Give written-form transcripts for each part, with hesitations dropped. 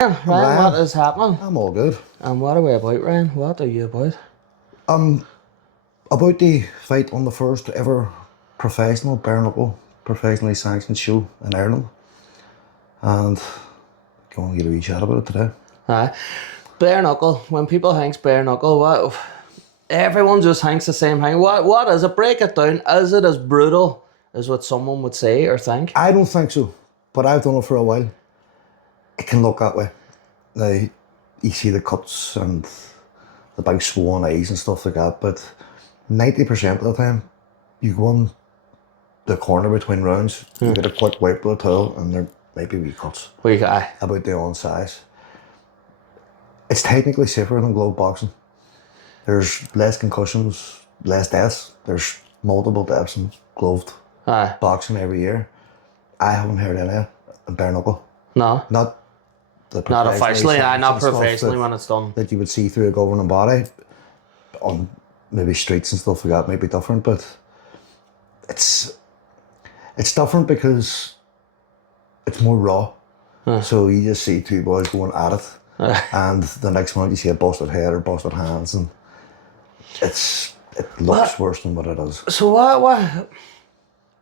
Ryan, what is happening? I'm all good. And what are we about, Ryan? What are you about? About the fight on the first ever professional bare knuckle, professionally sanctioned show in Ireland. And going to get a wee chat about it today. Bare knuckle. When people think bare knuckle, what? Everyone just thinks the same thing. What is it? Break it down. Is it as brutal as what someone would say or think? I don't think so, but I've done it for a while. It can look that way. Now, you see the cuts and the big swollen eyes and stuff like that, but 90% of the time, you go on the corner between rounds, you get a quick wipe with a towel, and there might be wee cuts. About their own size. It's technically safer than glove boxing. There's less concussions, less deaths. There's multiple deaths in gloved boxing every year. I haven't heard any in bare knuckle. No. Not officially, not stuff professionally when it's done. that you would see through a governing body on maybe streets and stuff like that might be different, but it's different because it's more raw. So you just see two boys going at it, and the next one you see a busted head or busted hands, and it looks worse than what it is. So what?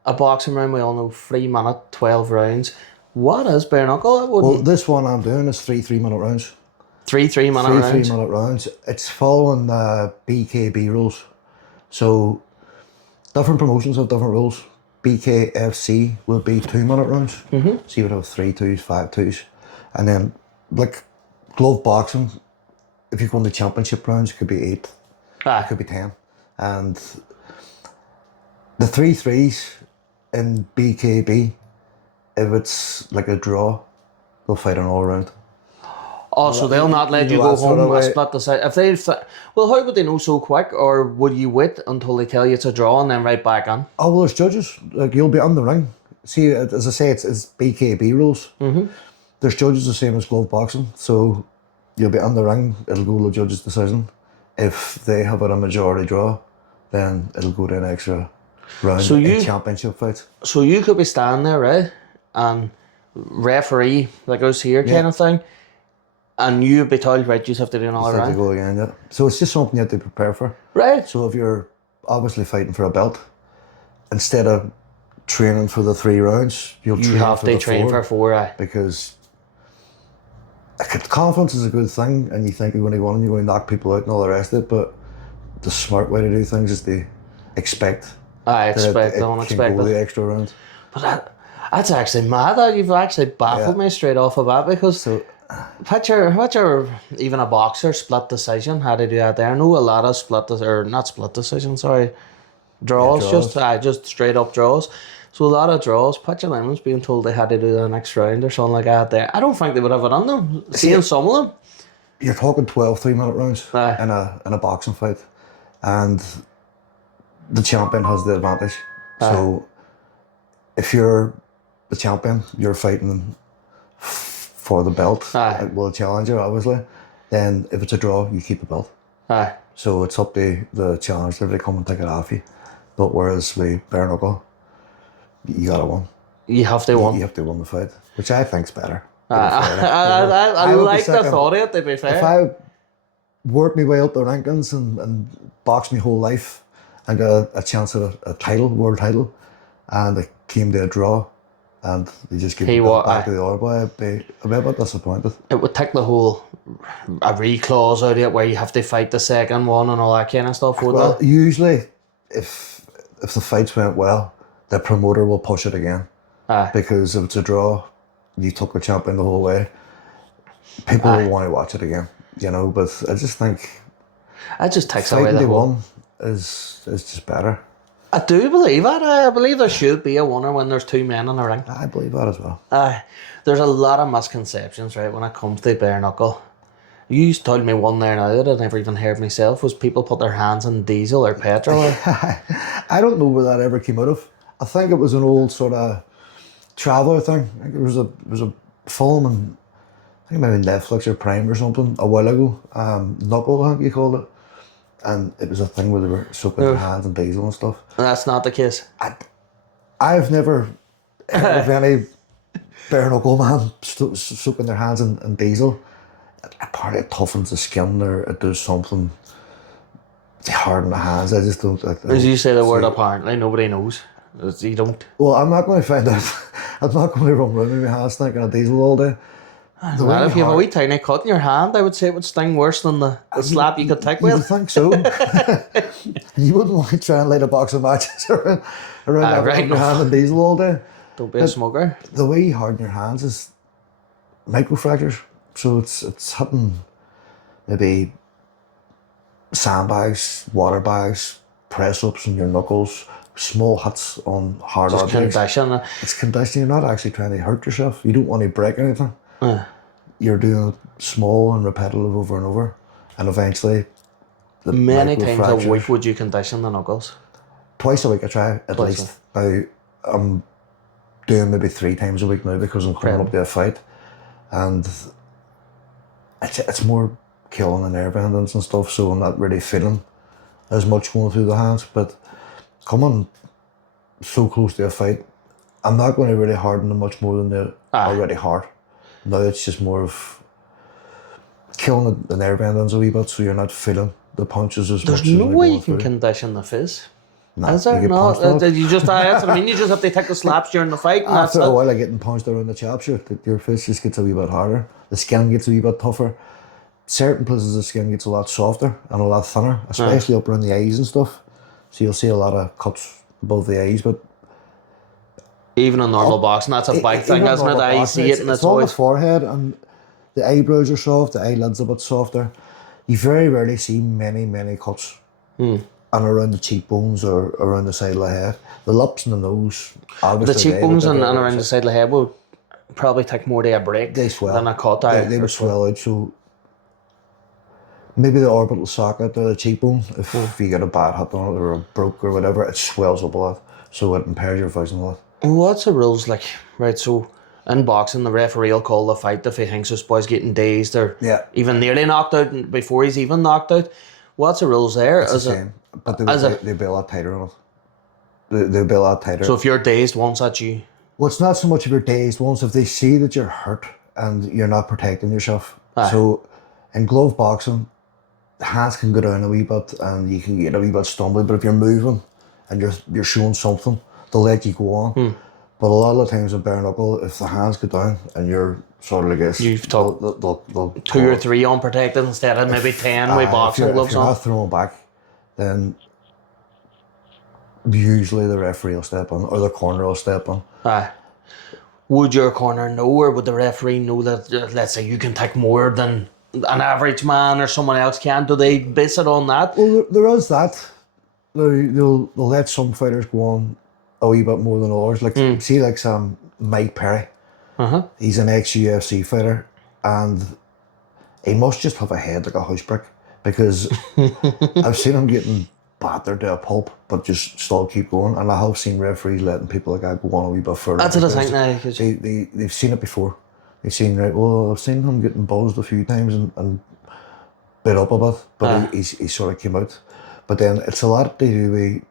A boxing round, we all know 3 minute, 12 rounds. What is bare knuckle? Well, this one I'm doing is 3 3-minute rounds. 3 minute rounds? 3 3-minute rounds. It's following the BKB rules. So, different promotions have different rules. BKFC will be 2 minute rounds. So you would have 3 2s, 5 2s. And then, like, glove boxing, if you're going to championship rounds, it could be 8. It could be 10. And the 3 3s in BKB, if it's like a draw, they'll fight an all round. Oh, so they'll not let you go home and split the side. Well, how would they know so quick, or would you wait until they tell you it's a draw and then right back on? Oh, well, there's judges. Like, you'll be on the ring. See, as I say, it's BKB rules. There's judges the same as glove boxing, so you'll be on the ring. It'll go to the judge's decision. If they have it a majority draw, then it'll go to an extra round in championship fight. So you could be standing there, right, and referee that goes here kind of thing, and you'd be told, right, you just have to do another round. To go again, yeah. So it's just something you have to prepare for. Right. So if you're obviously fighting for a belt, instead of training for the 3 rounds, you have to train for 4. Because confidence is a good thing, and you think you're going to go on and you're going to knock people out and all the rest of it, but the smart way to do things is to expect. The extra round. But that's actually mad that you've actually baffled me straight off of that, because picture even a boxer split decision, how to do that there. I know a lot of draws. Just straight up draws. So a lot of draws, picture them was being told they had to do the next round or something like that there. I don't think they would have it on them. Seeing some of them. You're talking 12 3-minute rounds in a boxing fight. And the champion has the advantage. So if you're the champion, you're fighting for the belt, well, the challenger obviously, then if it's a draw, you keep the belt. So it's up to the challenger if they come and take it off you. But whereas with bare knuckle, you gotta win. You have to win. You have to win the fight, which I think's better. I like the thought of it, to be fair. If I worked my way up the rankings and boxed my whole life and got a chance at a title, world title, and it came to a draw, and they just gave it back to the other boy, I'd be a bit disappointed. It would take the whole clause out of it where you have to fight the second one and all that kind of stuff, wouldn't it? Usually, if the fights went well, the promoter will push it again. Because if it's a draw, you took the champion the whole way, people will want to watch it again, you know, but I just think it just takes away the whole... one is just better. I do believe that. I believe there should be a winner when there's 2 men in the ring. I believe that as well. There's a lot of misconceptions, right, when it comes to bare knuckle. You told me one there now that I never even heard myself, was people put their hands in diesel or petrol. I don't know where that ever came out of. I think it was an old sort of traveller thing. I think it was a film, and I think maybe Netflix or Prime or something a while ago. Knuckle, I think you called it. And it was a thing where they were soaking their hands in diesel and stuff. And that's not the case. I've never heard of any bare knuckle man soaking their hands in diesel. Apparently it toughens the skin or it does something to harden the hands. I just don't. As you say the word apparently, nobody knows. You don't. Well, I'm not going to find out. I'm not going to run around with my hands stinking of diesel all day. Well, if you have a wee tiny cut in your hand, I would say it would sting worse than the slap you could take You would with. think so. You wouldn't want to try and light a box of matches around that right, your hand in diesel all day. Don't be a smoker. The way you harden your hands is microfractures. So it's hitting maybe sandbags, water bags, press ups on your knuckles, small hits on hard Just objects. condition. It's conditioning. You're not actually trying to hurt yourself. You don't want to break anything. You're doing it small and repetitive over and over, and eventually Many times a week would you condition the knuckles? Twice a week I try at least. Now I'm doing maybe 3 times a week now because I'm coming up to a fight, and it's more killing the nerve endings and stuff, so I'm not really feeling as much going through the hands. But coming so close to a fight, I'm not going to really harden them much more than they're already hard. Now it's just more of killing the nerve endings a wee bit, so you're not feeling the punches as much. There's no way you can condition the fizz. Nah, is there? No, you just that's what I mean. You just have to take the slaps during the fight. And After that's a while of getting punched around the chops, your fist just gets a wee bit harder. The skin gets a wee bit tougher. Certain places the skin gets a lot softer and a lot thinner, especially up around the eyes and stuff. So you'll see a lot of cuts above the eyes, but even in normal boxing, that's a big thing, isn't it? I see it, and it's on the forehead, and the eyebrows are soft, the eyelids a bit softer. You very rarely see many cuts, and around the cheekbones or around the side of the head. The lips and the nose, obviously. The cheekbones and around the side of the head would probably take more to a break than a cut. They would swell out, so maybe the orbital socket or the cheekbone, if you get a bad hit on it or a broke or whatever, it swells up a lot, so it impairs your vision a lot. What's the rules like? Right, so in boxing, the referee will call the fight if he thinks this boy's getting dazed or even nearly knocked out before he's even knocked out. What's the rules there? It's the same, but they'd be a lot tighter on it. They'd be a lot tighter. So if you're dazed once at you... Well, it's not so much if you're dazed once, if they see that you're hurt and you're not protecting yourself. So in glove boxing, the hands can go down a wee bit and you can get a wee bit stumbly, but if you're moving and you're showing something, they'll let you go on. But a lot of the times in bare knuckle, if the hands go down and you're sort of like this, you've took they'll 2 or 3 unprotected instead of maybe 10 with boxing gloves if you're on. not throwing back, then usually the referee will step on or the corner will step on. Would your corner know, or would the referee know that, let's say, you can take more than an average man or someone else can? Do they base it on that? Well, there is that. They'll let some fighters go on a wee bit more than others. Like see, like Mike Perry. He's an ex-UFC fighter, and he must just have a head like a house brick, because I've seen him getting battered to a pulp, but just still keep going. And I have seen referees letting people like that go on a wee bit further. That's what I think now. They've seen it before. They've seen, right, well, I've seen him getting buzzed a few times and bit up a bit, but he sort of came out. But then it's a lot to do with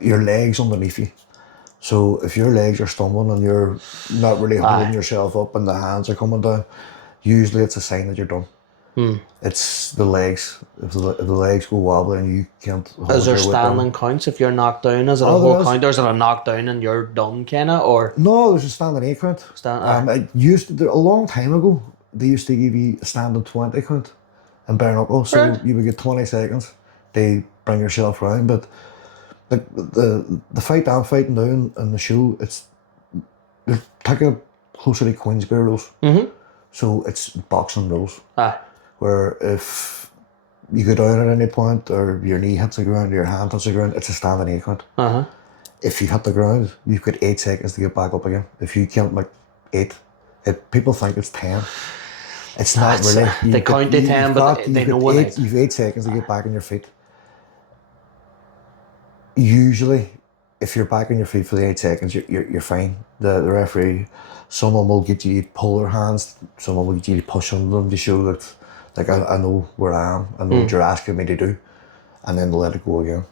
your legs underneath you. So if your legs are stumbling and you're not really holding yourself up and the hands are coming down, usually it's a sign that you're done. It's the legs. If the legs go wobbly and you can't hold Is there your weight standing down. counts if you're knocked down? Is it a whole count, or is it a knockdown and you're done, kinda? Or No, there's a standing 8 count. A long time ago, they used to give you a standing 20 count in bare knuckle, so you would get 20 seconds to bring yourself round. But like the fight I'm fighting now in the show, they're taking it closer to Queensberry rules. So it's boxing rules. Where if you go down at any point, or your knee hits the ground, or your hand hits the ground, it's a standing 8 count. If you hit the ground, you've got 8 seconds to get back up again. If you can't make 8, people think it's 10. It's not really. They count to 10, but they know what it is. You've 8 seconds to get back on your feet. Usually, if you're back on your feet for the 8 seconds, you're fine. The referee, someone will get you to pull their hands, someone will get you to push on them to show that, like, I know where I am, I know what you're asking me to do, and then they'll let it go again.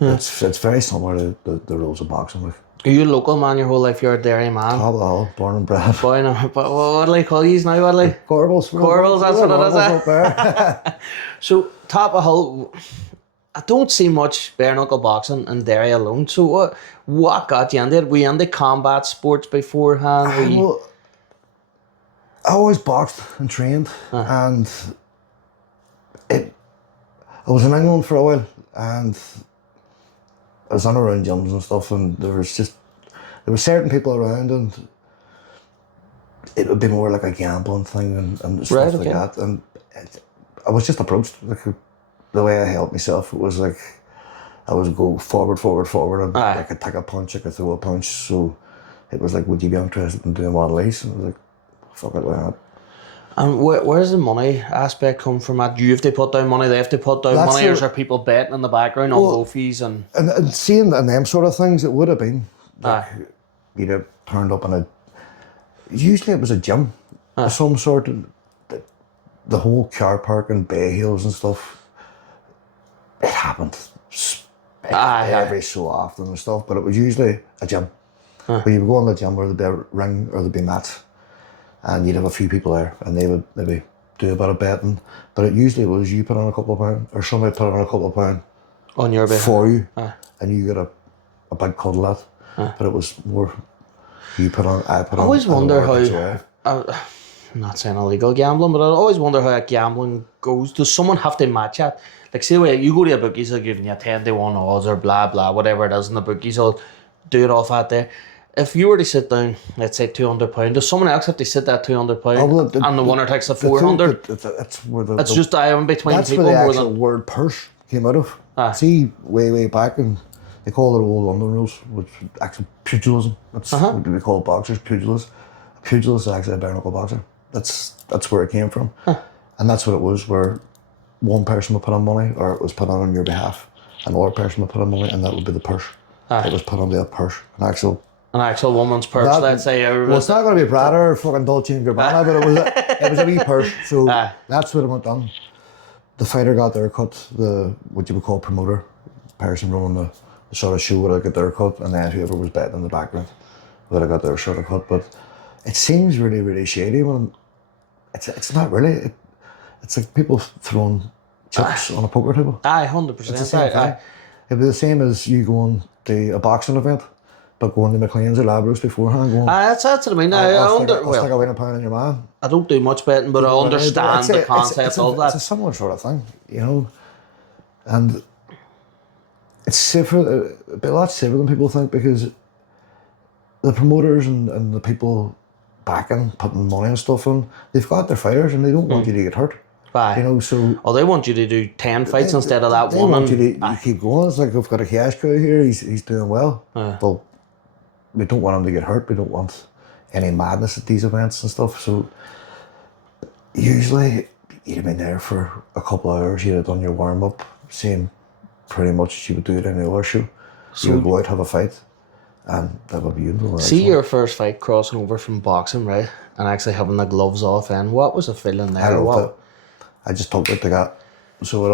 It's very similar to the rules of boxing. Like. Are you a local man your whole life? You're a Derry man. Top of the hill, born and bred. Boy, no, but what do they call you now, what do they? Corals. Corals, that's what it is. Up there. So, top of hill, I don't see much bare knuckle boxing in Derry alone. So, what got you into it? Were you into combat sports beforehand? Were you... Well, I always boxed and trained, and I was in England for a while, and I was on around gyms and stuff, and there were certain people around, and it would be more like a gambling thing and stuff like that. And I was just approached like the way I held myself. It was like I would go forward, and I could take a punch, I could throw a punch. So it was like, would you be interested in doing one of these? And I was like, fuck it, why not? And where's the money aspect come from? Do you have to put down money, they have to put down money, or is there people betting in the background on bofies? And seeing and them sort of things, it would have been like, you'd have turned up in usually it was a gym of some sort. The whole car park and Bay Hills and stuff, it happened every so often and stuff, but it was usually a gym. But you would go in the gym where there'd be a ring or there'd be mats, and you'd have a few people there, and they would maybe do a bit of betting, but it usually was you put on a couple of pounds, or somebody put on a couple of pounds on your behalf for you, and you get a big cuddle at. But it was more you put on, I put on. I always wonder how, I'm not saying illegal gambling, but I always wonder how gambling goes. Does someone have to match it? Like, say, wait, you go to a bookies, they're giving you 10-1 odds or blah blah, whatever it is, and the bookies will do it off out there. If you were to sit down, let's say £200, does someone else have to sit that £200 and the winner takes the 400? That's where it's just in between that's people. That's where the more actual than word purse came out of. See, way back, and they call it old London rules, which actually pugilism. That's what we call boxers, pugilists. A pugilist is actually a bare knuckle boxer. That's where it came from, and that's what it was. Where one person would put on money, or it was put on your behalf. Another person would put on money, and that would be the purse. It was put on the purse, an actual woman's purse. Let's say. Well, it's not going to be Prada or fucking Dolce and Gabbana, but it was a wee purse. So that's what it went on. The fighter got their cut. The what you would call promoter, person running the sort of show would have got their cut, and then whoever was betting in the background would have got their sort of cut. But it seems really, really shady when it's not really. It's like people throwing chips on a poker table. 100%. It's the same thing. It'd be the same as you going to a boxing event, but going to McLean's or Labros beforehand. Going, that's what I mean. I'll stick a win a pound in your man. I don't do much betting, but I understand the concept of that. It's a similar sort of thing, you know, and it's safer, a bit lot safer than people think, because the promoters and the people backing, putting money and stuff in, they've got their fighters and they don't want you to get hurt. You know, so they want you to do 10 fights instead of that one. They want you to keep going. It's like, we've got a cash cow here, he's doing well. But we don't want him to get hurt. We don't want any madness at these events and stuff. So usually you'd have been there for a couple of hours, you'd have done your warm up, same pretty much as you would do it in any other show. So you would go out, have a fight, and that would be beautiful. See your first fight crossing over from boxing, right? And actually having the gloves off, and what was the feeling there? I loved it. I just took it to that. So I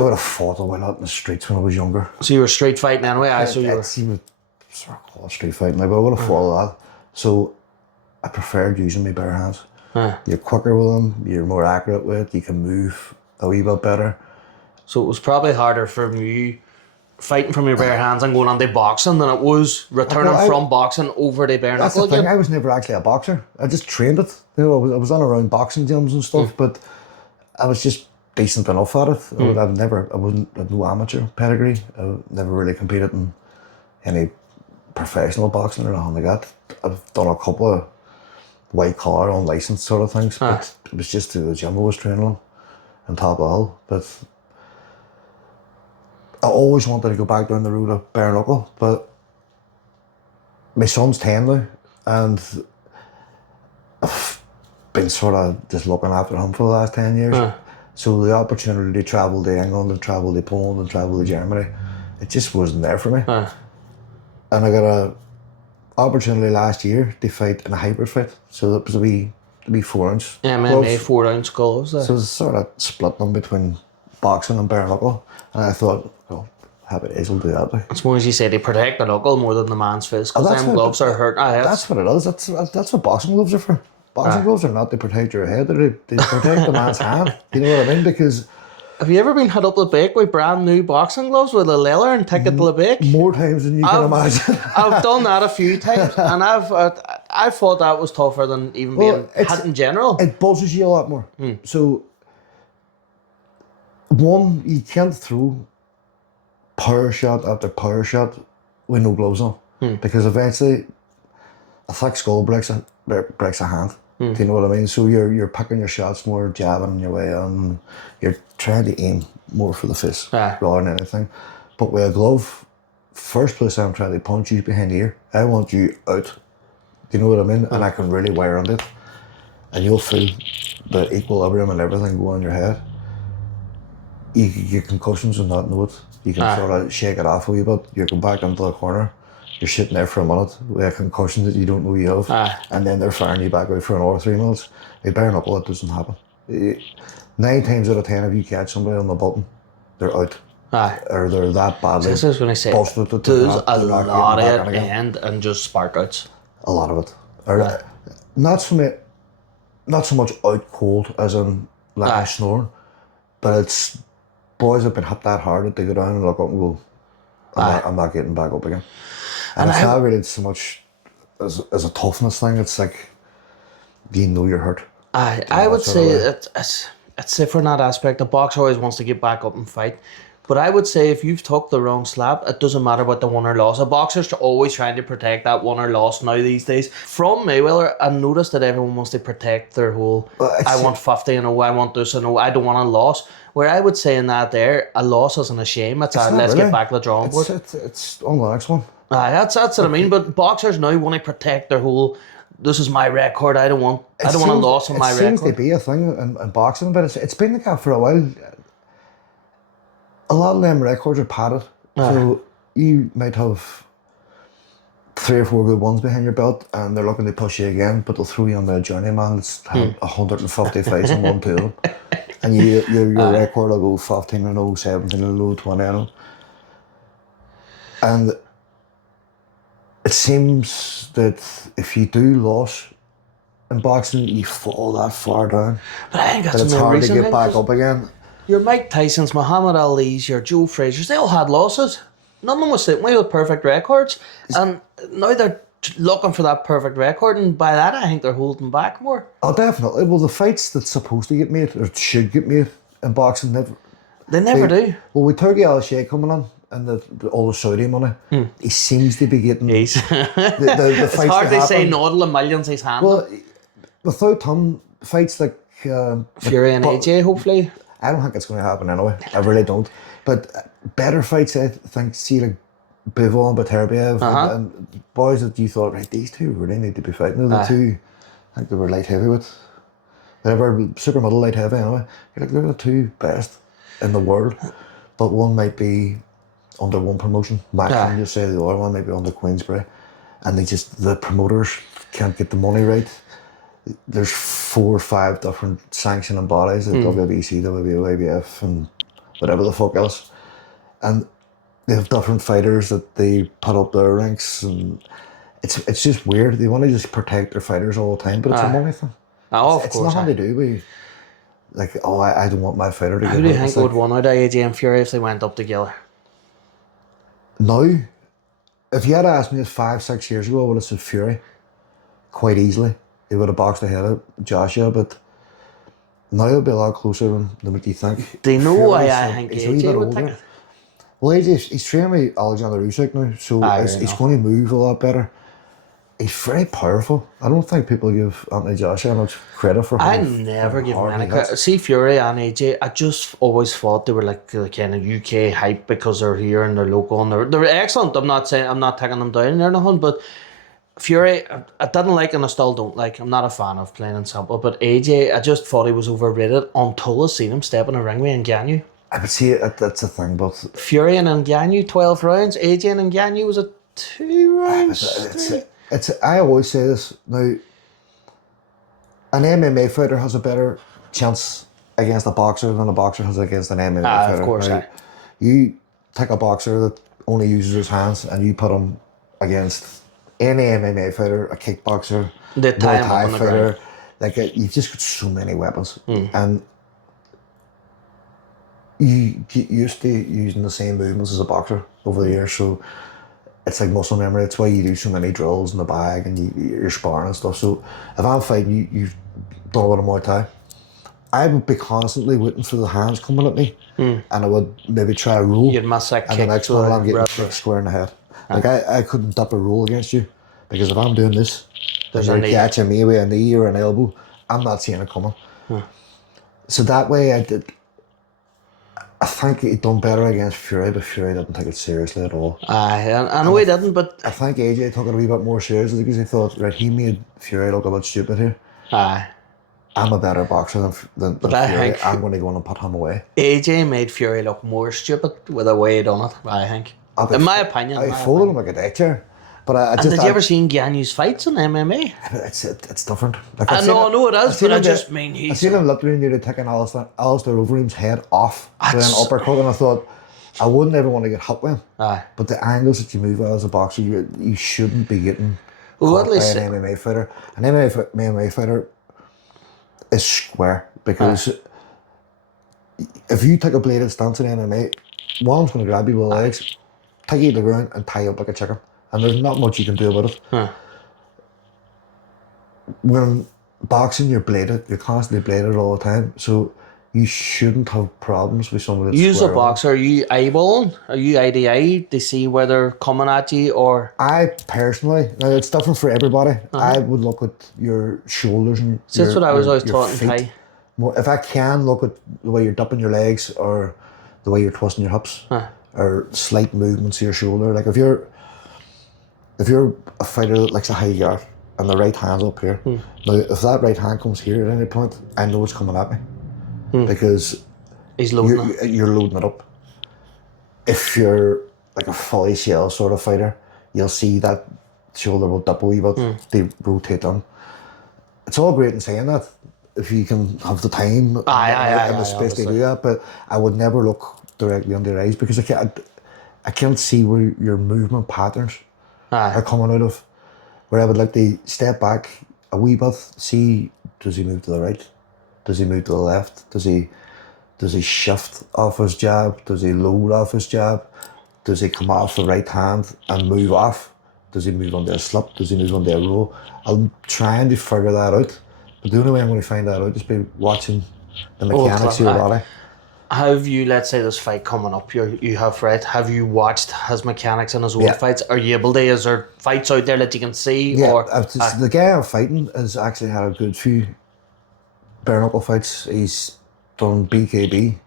would have fought a while out in the streets when I was younger. So you were street fighting anyway? I see you would sort of call it street fighting now, but I would have fought that. So I preferred using my bare hands. You're quicker with them, you're more accurate with it, you can move a wee bit better. So it was probably harder for you fighting from your bare hands and going on to boxing than it was returning from boxing over to bare knuckle. That's the thing, I was never actually a boxer. I just trained it. You know, I was on around boxing gyms and stuff, but I was just decent enough at it. I had no amateur pedigree. I never really competed in any professional boxing or anything like that. I've done a couple of white collar, unlicensed sort of things, but it was just through the gym I was training on top of all. But I always wanted to go back down the road of bare knuckle, but my son's 10 now, and I've been sort of just looking after him for the last 10 years. So the opportunity to travel to England and travel to Poland and travel to Germany, it just wasn't there for me. And I got an opportunity last year to fight in a hybrid fight. So that was a wee 4-ounce. MMA 4-ounce gloves. So it was sort of split them between boxing and bare knuckle. And I thought, well, happy days will do that. Like. I suppose you say they protect the knuckle more than the man's fist because that's them what- gloves are hurt. That's what it is. That's what boxing gloves are for. Boxing gloves are not to protect your head. They protect the man's hand. You know what I mean? Because have you ever been hit up the back with brand new boxing gloves with a leather and take it to the back? more times than you can imagine. I've done that a few times, and I thought that was tougher than even being hit in general. It buzzes you a lot more. So, one, you can't throw power shot after power shot with no gloves on, because eventually a thick skull breaks a hand. Do you know what I mean? So you're picking your shots more, jabbing your way on. You're trying to aim more for the face rather than anything. But with a glove, first place I'm trying to punch you behind the ear. I want you out. Do you know what I mean? And I can really wear on it. And you'll feel the equilibrium and everything go on your head. You can get concussions and not know it. You can sort of shake it off a wee bit. You come back into the corner. You're sitting there for a minute with a concussion that you don't know you have, and then they're firing you back out for another 3 minutes. With bare knuckle, it doesn't happen. 9 times out of 10, if you catch somebody on the button, they're out. Or they're that badly This is going to say, busted that there's they're a not lot getting of back it in again. and just spark outs. A lot of it. Or, not so much out cold as in like snoring, but it's boys have been hit that hard that they go down and look up and go, I'm not getting back up again. And it's not really so much as a toughness thing. It's like, you know you're hurt. I would say it's different in that aspect. The boxer always wants to get back up and fight. But I would say if you've took the wrong slap, it doesn't matter what the win or loss. A boxer's always trying to protect that win or loss now these days. From Mayweather, I noticed that everyone wants to protect their whole, I want 50 and I want this and I don't want a loss. Where I would say in that there, a loss isn't a shame. Let's get back to the drawing board. It's on the next one. That's what I mean. But boxers now want to protect their whole. This is my record. I don't want a loss on my record. It seems to be a thing in boxing, but it's been like that for a while. A lot of them records are padded, so you might have 3 or 4 good ones behind your belt, and they're looking to push you again, but they'll throw you on the journeyman that's had 150 fights and won 2 of them, and your record will go 15-0, 17-0, 20-0, and it seems that if you do lose in boxing, you fall that far down. But I think that's that it's hard to get back up again. Your Mike Tyson's, Muhammad Ali's, your Joe Frazier's, they all had losses. None of them was sitting with perfect records. And now they're looking for that perfect record, and by that I think they're holding back more. Oh, definitely. Well, the fights that's supposed to get made, or should get made in boxing, they never do. Well, with Turkey Al-Sheikh coming on, and all the Saudi money, he seems to be getting the fights. It's hard to say no to the millions he's handling. Well, without him, fights like Fury and AJ, hopefully. I don't think it's going to happen anyway. I really don't. But better fights, I think, see like Bivol and Beterbiev and boys that you thought, right, these two really need to be fighting. The two, I think they were light heavyweights. They were super middle light heavy anyway. You're like, they're the 2 best in the world. But one might be under one promotion. Maxim, you say the other one might be under Queensberry. And the promoters can't get the money right. There's 4 or 5 different sanctioning bodies, like WBC, WBO, IBF, and whatever the fuck else. And they have different fighters that they put up their ranks, and it's just weird. They want to just protect their fighters all the time, but it's a money thing. It's nothing to do with, like, I don't want my fighter to get hurt. Who do you think would win out of AJ and Fury if they went up together? Now, if you had asked me this 5-6 years ago, I would have said Fury quite easily. He would have boxed ahead of Joshua, but now it'll be a lot closer than what you think. Do you know why I think AJ would take it? Well, he's training with Alexander Usyk now, so he's going to move a lot better. He's very powerful. I don't think people give Anthony Joshua much credit for him. I never give him any credit. See, Fury and AJ, I just always thought they were like the kind of UK hype because they're here and they're local and they're excellent. I'm not taking them down or nothing, but Fury, I didn't like and I still don't like. I'm not a fan of, plain and simple. But AJ, I just thought he was overrated until I seen him step in a ring with Ngannou. I would see that's the thing, but Fury and Ngannou, 12 rounds. AJ and Ngannou was 2 rounds. I always say this now. An MMA fighter has a better chance against a boxer than a boxer has against an MMA fighter. Of course, right? You take a boxer that only uses his hands and you put him against any MMA fighter, a kickboxer, They tie Muay him Thai up on the fighter, ground. like you've just got so many weapons, and you get used to using the same movements as a boxer over the years, so it's like muscle memory. It's why you do so many drills in the bag and you're sparring and stuff. So if I'm fighting, you've done a lot of Muay Thai, I would be constantly waiting for the hands coming at me, and I would maybe try a roll. You'd miss that and kick. the next so one I'm getting rubber. kicked square in the head. Like I couldn't dip a roll against you because if I'm doing this, There's and a you're knee. catching me with a knee or an elbow, I'm not seeing it coming. So that way I think he done better against Fury, but Fury didn't take it seriously at all. Aye, I know he didn't, but I think AJ took it a wee bit more seriously because he thought, right, he made Fury look a bit stupid here. aye. I'm a better boxer than I Fury. think- I'm going to go in and put him away. AJ made Fury look more stupid with the way he done it, I think. In my opinion. I folded him like a deck chair. But I And just... did you ever seen Ganyu's fights in MMA? It's different. Like, I know it is, but I just mean I he's... seen him literally nearly taking Alistair Overeem's head off with an uppercut, and I thought, I wouldn't ever want to get hit with him. Aye. But the angles that you move at as a boxer, you shouldn't be getting Well, caught at least by an MMA fighter. An MMA fighter is square because if you take a bladed stance in MMA, one's going to grab you with the legs, take you to the ground and tie you up like a chicken. And there's not much you can do about it. When boxing, you're bladed, you're constantly bladed all the time, so you shouldn't have problems with somebody that's You as a square on. boxer, are you eyeballing? Are you eye to eye to see where they're coming at you, or... I personally, now it's different for everybody, I would look at your shoulders and See, that's what I was always your taught in feet. Thai. More, if I can look at the way you're dipping your legs or the way you're twisting your hips or slight movements of your shoulder, like if you're a fighter that likes a high guard and the right hand's up here, now if that right hand comes here at any point, I know it's coming at me because He's loading it. you're loading it up. If you're like a fully shell sort of fighter, you'll see that shoulder will dip a wee bit, they rotate them. It's all great in saying that, if you can have the time and the space to do that, but I would never look directly under your eyes because I can't see where your movement patterns are coming out of. Where I would like to step back a wee bit, see, does he move to the right? Does he move to the left? Does he shift off his jab? Does he load off his jab? Does he come off the right hand and move off? Does he move onto a slip? Does he move onto a roll? I'm trying to figure that out. But the only way I'm going to find that out is by watching the mechanics of your body. Have you, let's say this fight coming up, you have Fred, have you watched his mechanics in his own fights? Are you able to, is there fights out there that you can see? Yeah, or the guy I'm fighting has actually had a good few bare knuckle fights. He's done BKB,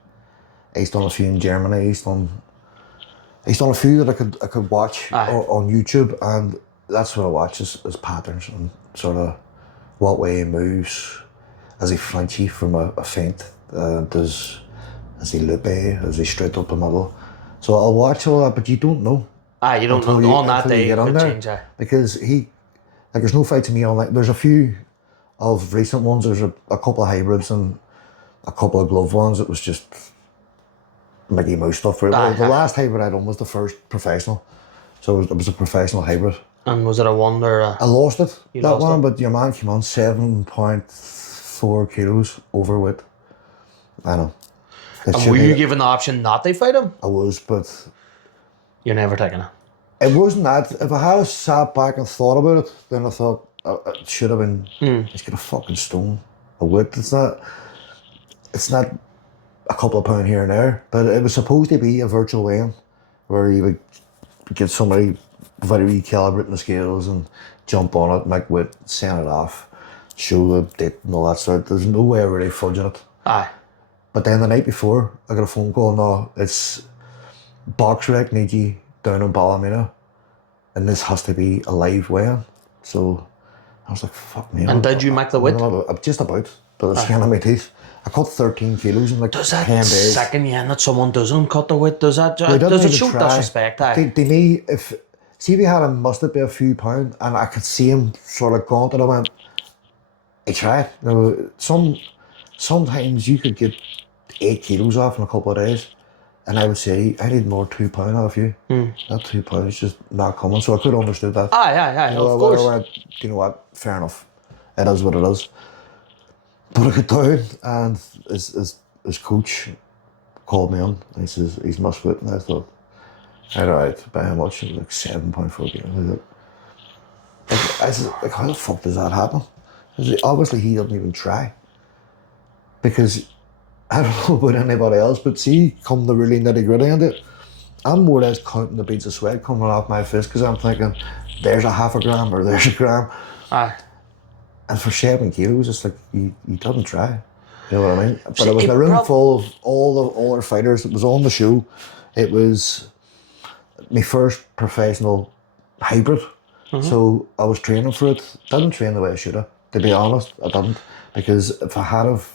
he's done a few in Germany, he's done a few that I could watch on YouTube, and that's what I watch is patterns and sort of what way he moves. Is he flinchy from a feint? Is he loopy? Is he straight up the middle? So I'll watch all that, but you don't know. You don't know on that day it could change. Because there's no fight to me online. There's a few of recent ones. There's a couple of hybrids and a couple of glove ones. It was just Mickey Mouse stuff. The last hybrid I done was the first professional. So it was a professional hybrid. And was it a wonder? I lost it, lost one, it? but your man came on 7.4 kilos overweight. I know. And were you given the option not to fight him? I was, but You're never taking it. it wasn't that. If I had sat back and thought about it, then I thought it should have been. He's got a fucking stone of weight. It's not a couple of pound here and there, but it was supposed to be a virtual weigh-in where you would get somebody very recalibrating the scales and jump on it, make weight, send it off, show the date and all that sort. There's no way of really fudging it. But then the night before, I got a phone call. No, it's BoxRec need you down in Ballymena, and this has to be a live weigh-in. So I was like, fuck me. And did you make the weight? Just about, but it's kind of my teeth. I cut 13 kilos in like 10 days. Second that someone doesn't cut the weight? Does it show disrespect? To me, if he had a mustard be a few pounds and I could see him sort of gaunt and I went, he tried. Sometimes you could get 8 kilos off in a couple of days And I would say, I need more £2 off you. That £2 is just not coming. So I could have understood that. Aye, You know, of course. you know what, fair enough. It is what it is. But I got down and his coach called me on. And he says, he's must with. And I thought, all right, by how much? It was like £7 for a game. I said, like, how the fuck does that happen? I said, obviously he doesn't even try. Because I don't know about anybody else, but see, come the really nitty gritty of it, I'm more or less counting the beads of sweat coming off my fist because I'm thinking, there's a half a gram or there's a gram. Aye. And for 7 kilos, it's like, he doesn't try. You know what I mean? But See, it was it a room full of all our fighters. It was on the show. It was my first professional hybrid. So I was training for it. Didn't train the way I should have. To be honest, I didn't. Because if I had have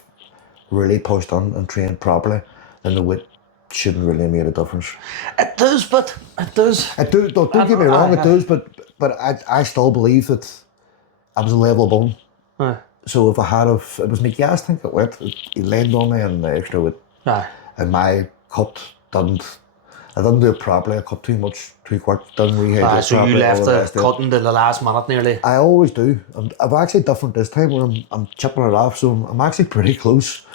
really pushed on and trained properly, then the weight shouldn't really have made a difference. It does, but it does. Don't get me wrong, it does, but I still believe that I was a level above him. Aye. So if I had have, it was my gas tank that went. He landed on me and the extra weight. Aye. And my cut I didn't do it properly. I cut too much, too quick. Didn't rehydrate So properly. you left all the the rest of it. cutting to the last minute nearly. I always do. I'm actually different this time where I'm chipping it off, so I'm actually pretty close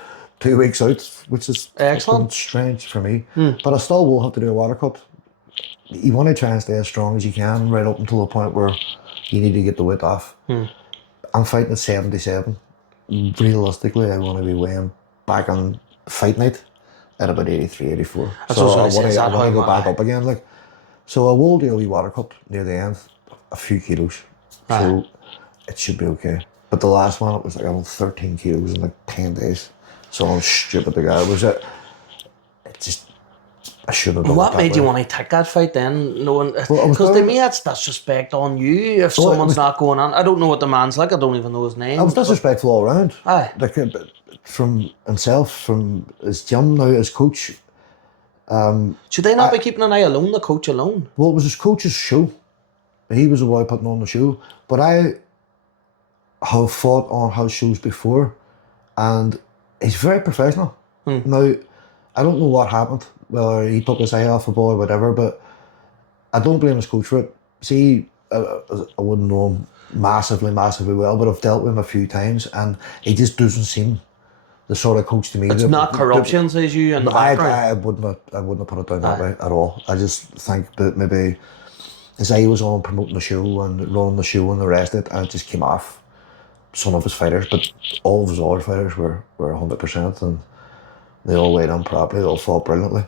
2 weeks out, which is Excellent. strange for me. But I still will have to do a water cut. You want to try and stay as strong as you can right up until the point where you need to get the weight off. I'm fighting at 77. Realistically, I want to be weighing back on fight night at about 83, 84. That's So what I I was gonna say, want to go how- back up again. Like, so I will do a wee water cut near the end, a few kilos. So it should be okay. But the last one, it was like I was 13 kilos in like 10 days. So I'm stupid the guy. Was it? It just, I should have done it What that made you way. want to take that fight then, knowing Well, I was because to going- me that's disrespect on you if someone's not going on. I don't know what the man's like. I don't even know his name. I was disrespectful all around. Aye. Like, but from himself, from his gym now, his coach. Should they not be keeping an eye alone? The coach alone. Well, it was his coach's show. He was the boy putting on the show. But I have fought on house shows before, and he's very professional. Now, I don't know what happened, whether he took his eye off the ball or whatever, but I don't blame his coach for it. See, I wouldn't know him massively well, but I've dealt with him a few times, and he just doesn't seem the sort of coach to me. It's not corruption, says you, in the background. I wouldn't have put it down that way at all. I just think that maybe his eye was on promoting the show and running the show and the rest of it, and it just came off some of his fighters, but all of his other fighters were 100%, and they all weighed in properly, they all fought brilliantly.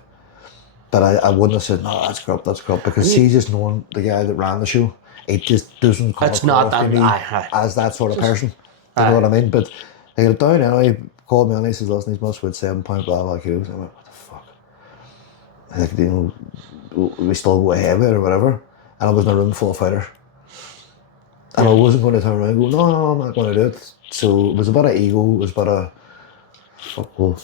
But I wouldn't have said, no, that's corrupt, because he's just knowing the guy that ran the show. It just doesn't come It's not across to that- me aye. as that sort of person. You know what I mean? But he got down anyway, he called me on, he says, listen, he's must weigh 7 pounds, blah, blah, kilos. I went, what the fuck? Like, you know, we still go heavy or whatever. And I was in a room full of fighters. And I wasn't going to turn around and go, no, I'm not going to do it. So it was a bit of ego, it was a bit of, fuck, well,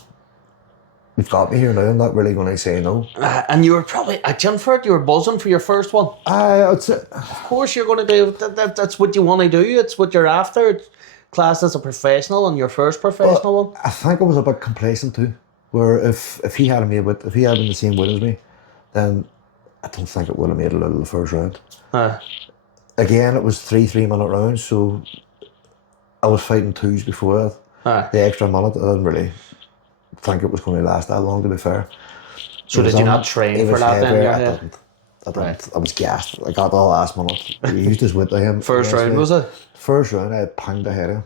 you've got me here now, I'm not really going to say no. And you were probably at gym for it. You were buzzing for your first one. I'd say, Of course, you're going to do that's what you want to do. It's what you're after. It's classed as a professional and your first professional one. I think I was a bit complacent too, where if he had been the same weight as me, then I don't think it would have made it out of the first round. Again, it was 3 3-minute rounds, so I was fighting twos before that. The extra minute, I didn't really think it was going to last that long, to be fair. So did you not train for that then? I didn't. I was gassed. I got the last minute. He used his weight to him. First round, was it? First round, I pinged ahead of him.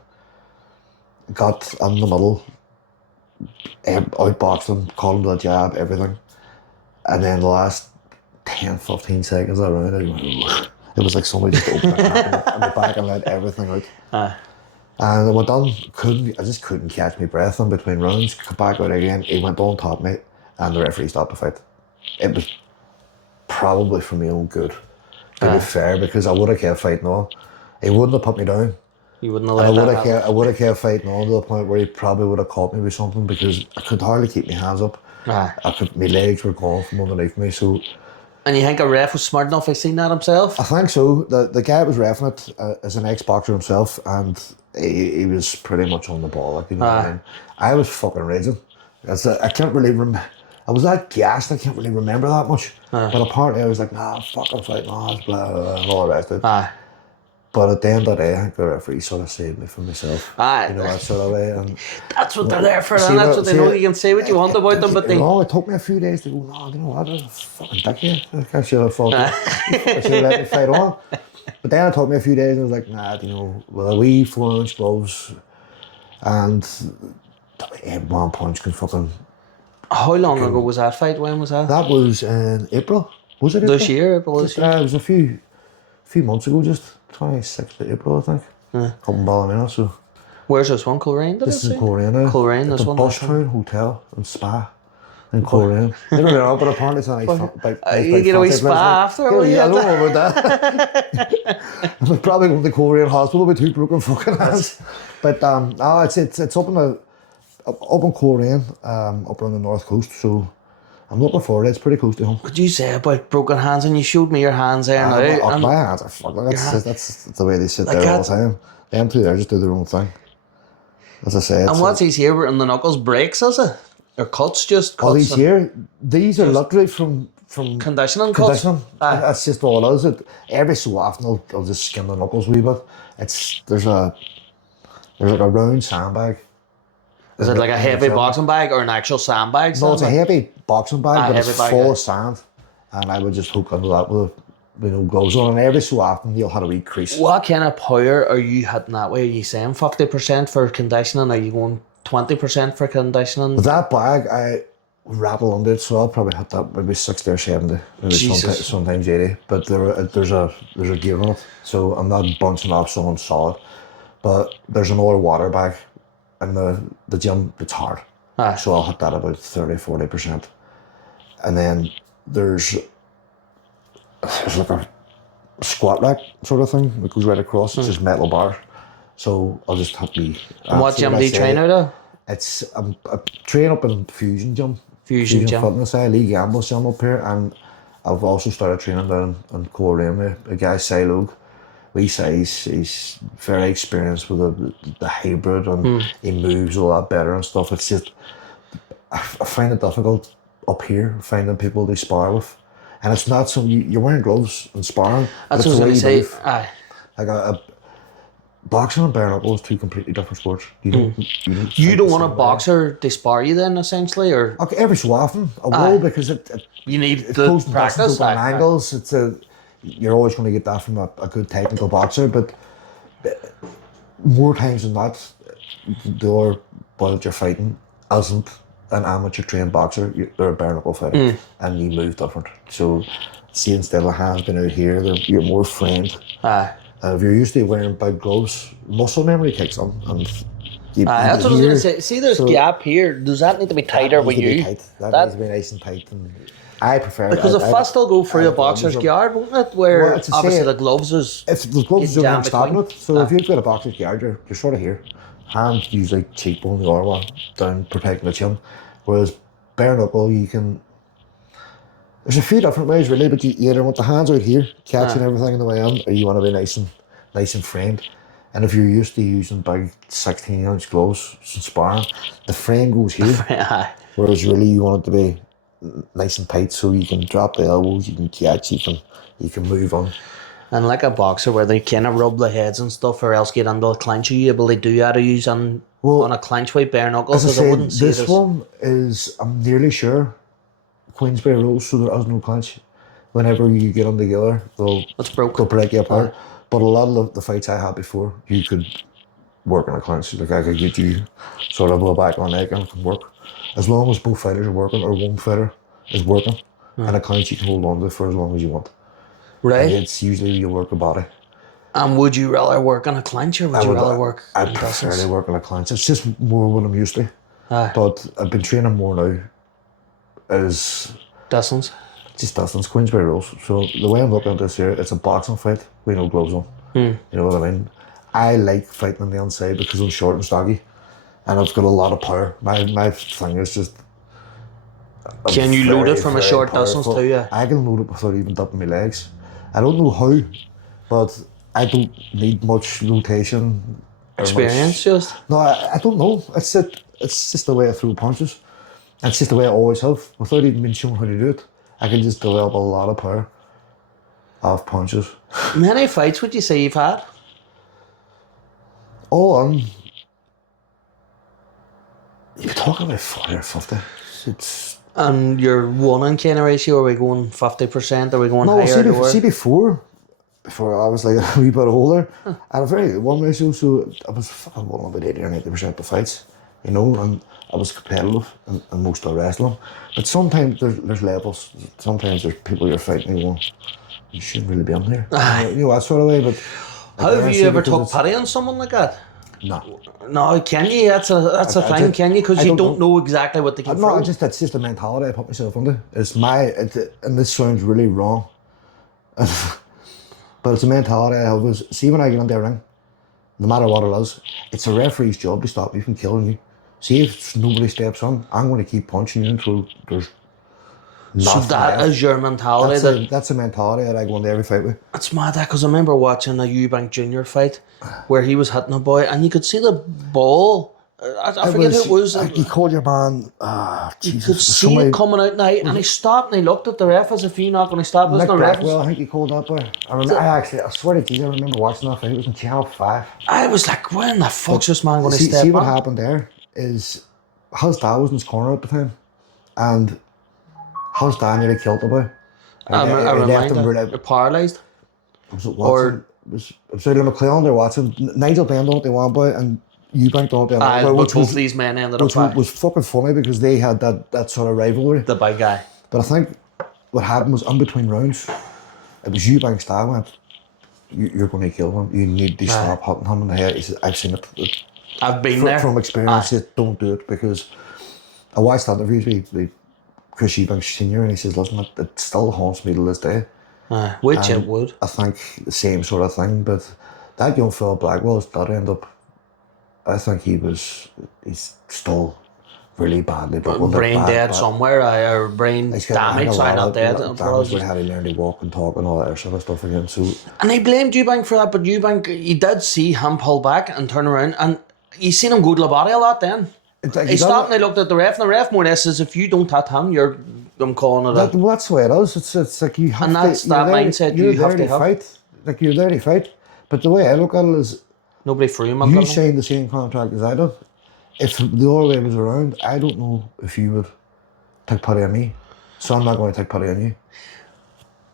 Got in the middle, outboxed him, caught him to the jab, everything. And then the last 10, 15 seconds of the round, it was like somebody just opened the cap in the back and let everything out. And I went on, I just couldn't catch my breath in between rounds. Come back out again, he went on top of me, and the referee stopped the fight. It was probably for my own good, to be fair, because I would have kept fighting on. He wouldn't have put me down. You wouldn't have let that happen. I would have kept fighting on to the point where he probably would have caught me with something, because I could hardly keep my hands up. My legs were gone from underneath me, so... And you think a ref was smart enough to seen that himself? I think so. The guy that was reffing it is an ex-boxer himself, and he was pretty much on the ball. Like, you know what I mean? I was fucking raging. I can't really remember. I was that gassed, I can't really remember that much. But apparently I was like, nah, fucking fight, blah, blah, blah, and all the rest of it. Aye. But at the end of the day, I think the referee sort of saved me from myself. Aye. You know, that sort of way. And That's what they're there for, and that's what they know. You can say what you want about them, but they... It took me a few days to go, no, you know what, I was a fucking dickhead. I should have fought. I should have let me fight on. But then it took me a few days and I was like, nah, you know, with a wee 4-inch gloves and one punch can fucking... How long ago was that fight? When was that? That was in April. Was it April? This year? April this year? It was a few months ago, just 26th of April, I think. Up in Ballymena, so... Where's this one? Coleraine? This is in Coleraine. Coleraine, this one. The Bushtown Hotel and Spa in Coleraine. Never been on, but apparently it's a nice... You get a wee spa after? Yeah, I don't know about that. I'm probably going to the Coleraine hospital with 2 broken fucking hands. But no, it's up in Coleraine, up on the north coast, so I'm looking forward to it. It's pretty close to home. Could you say about broken hands? And you showed me your hands there now. My hands are fucking... That's the way they sit there all the time. Them two there just do their own thing. As I say, and what's these here in the knuckles? Breaks, is it? Or cuts, just cuts? Oh, these here? These are literally from conditioning cuts? That's just all it is. Every so often I'll just skin the knuckles a wee bit. There's like a round sandbag. Is it like a heavy boxing bag or an actual sandbag? No, it's a heavy boxing bag, but it's full of sand. And I would just hook under that with gloves on, and every so often you'll have a wee crease. What kind of power are you hitting that way? Are you saying 50% for conditioning? Are you going 20% for conditioning? With that bag, I rattle under it, so I'll probably hit that maybe 60 or 70, maybe sometimes 80. But there's a gear on it, so I'm not bouncing off someone solid. But there's an old water bag in the gym that's hard, so I'll hit that about 30-40%. And then there's like a squat rack sort of thing that goes right across. It's just metal bar. So I'll just have to... And what gym do you train out of? I train up in Fusion Gym. Fusion Gym. Fitness, Lee Gamble's gym up here. And I've also started training down in Coleraine with a guy, Silog. He's very experienced with the hybrid, and he moves a lot better and stuff. It's just... I find it difficult up here, finding people to spar with. And it's not so you're wearing gloves and sparring. That's what I was going to say. Like a boxing and bare knuckle is 2 completely different sports. You don't want a boxer to spar you then, essentially, or okay, every so often I will, because you need the practice. Angles. You're always going to get that from a good technical boxer, but more times than not, the other boy that you're fighting isn't an amateur trained boxer. They're a bare knuckle fighter, and you move different. So, see, instead of hands being out here, you're more framed. If you're used to wearing big gloves, muscle memory kicks on, and that's what I was going to say. See, there's gap here. Does that need to be tighter with you? That needs to be nice and tight. And I prefer because the fist will go through a boxer's guard, won't it? Where obviously the gloves is. If the gloves are stopping it, so if you've got a boxer's guard, you're sort of here. Hand usually cheekbone the other one down, protecting the chin. Whereas bare knuckle, you can. There's a few different ways really, but you either want the hands out here, catching everything in the way in, or you want to be nice and framed. And if you're used to using big 16-inch gloves and sparring, the frame goes here. Whereas really you want it to be nice and tight, so you can drop the elbows, you can catch, you can move on. And like a boxer where they kind of rub the heads and stuff, or else get under a clinch, are you able to do that, or use on a clinch with bare knuckles? As I said, this one is, I'm nearly sure, Queensberry rules, so there is no clinch. Whenever you get them together, they'll break you apart. But a lot of the fights I had before, you could work in a clinch. Like I could get you sort of a back on neck and it can work. As long as both fighters are working, or one fighter is working, and a clinch you can hold on to for as long as you want. Right. And it's usually you work the body. And would you rather work on a clinch, or would you rather work I prefer to work on a clinch. It's just more what I'm used to. But I've been training more now is... Distance? Just distance, Queensberry rules. So the way I'm looking at this here, it's a boxing fight with no gloves on. You know what I mean? I like fighting on the inside because I'm short and stocky. And I've got a lot of power. My thing is just... Can you load it from a short distance too, yeah? I can load it without even dipping my legs. I don't know how, but I don't need much rotation. Experience, just? No, I don't know. It's just the way I throw punches. That's just the way I always have. Without even being shown how to do it, I can just develop a lot of power off punches. How many fights would you say you've had? All on, you're talking about 40 or 50. It's And your one in kind of ratio, are we going 50%? Are we going no. higher or lower? See before I was like a wee bit older, I had a very good one ratio, so I was fucking winning about 80 or 90% of the fights, you know, and I was competitive in most of the wrestling. But sometimes there's levels. Sometimes there's people you're fighting and going, you shouldn't really be on here. You know, that sort of way. But how have you ever took pity on someone like that? No. No, can you? That's a thing, can you? Because you don't know exactly what they can throw. No, that's just the mentality I put myself under. And this sounds really wrong. But it's a mentality I have. See, when I get in the ring, no matter what it is, it's a referee's job to stop you from killing you. See, if nobody steps on, I'm going to keep punching you until there's nothing. So that is your mentality. That's a mentality that I go into every fight with. It's mad that, because I remember watching a Eubank Jr. fight where he was hitting a boy and you could see the ball. I forget who it was. He called your man. Jesus. You could see it coming out now, and he stopped and he looked at the ref as if you're not going to stop. Nick Blackwell, I think he called that boy. I swear to Jesus, I remember watching that fight. It was on Channel 5. I was like, when the fuck's this man going to step See what on? happened there is his dad was in his corner at the time, and his dad nearly killed the boy. I remember paralysed. Was it Watson? It was either McClellan or Watson. Nigel Benn done what they want, boy, and Eubank done what they want. But both of these men ended up back. Which was fucking funny because they had that sort of rivalry. The big guy. But I think what happened was in between rounds, it was Eubank's dad went, you're going to kill him. You need to stop hitting him in the head. He said, I've seen it. I've been there. From experience, don't do it, because I watched that interview with Chris Eubank Sr. and he says, listen, it still haunts me to this day. Which it would. I think the same sort of thing, but that young fella Blackwell's did end up, I think he's still really badly buckled. Brain dead somewhere, or brain damage, sorry, not dead. Damage with how he learned to walk and talk and all that sort of stuff again. So, and they blamed Eubank for that, but Eubank, you did see him pull back and turn around, and you seen him go to the body a lot then. He stopped and he looked at the ref, and the ref more or less says, if you don't hit him, I'm calling it well, that's the way it is. It's like you have and that's that mindset you have to have. Fight. Like, you're there to fight. But the way I look at it is, nobody threw him. You signed the same contract as I did. If the other way was around, I don't know if you would take pity on me. So I'm not going to take pity on you.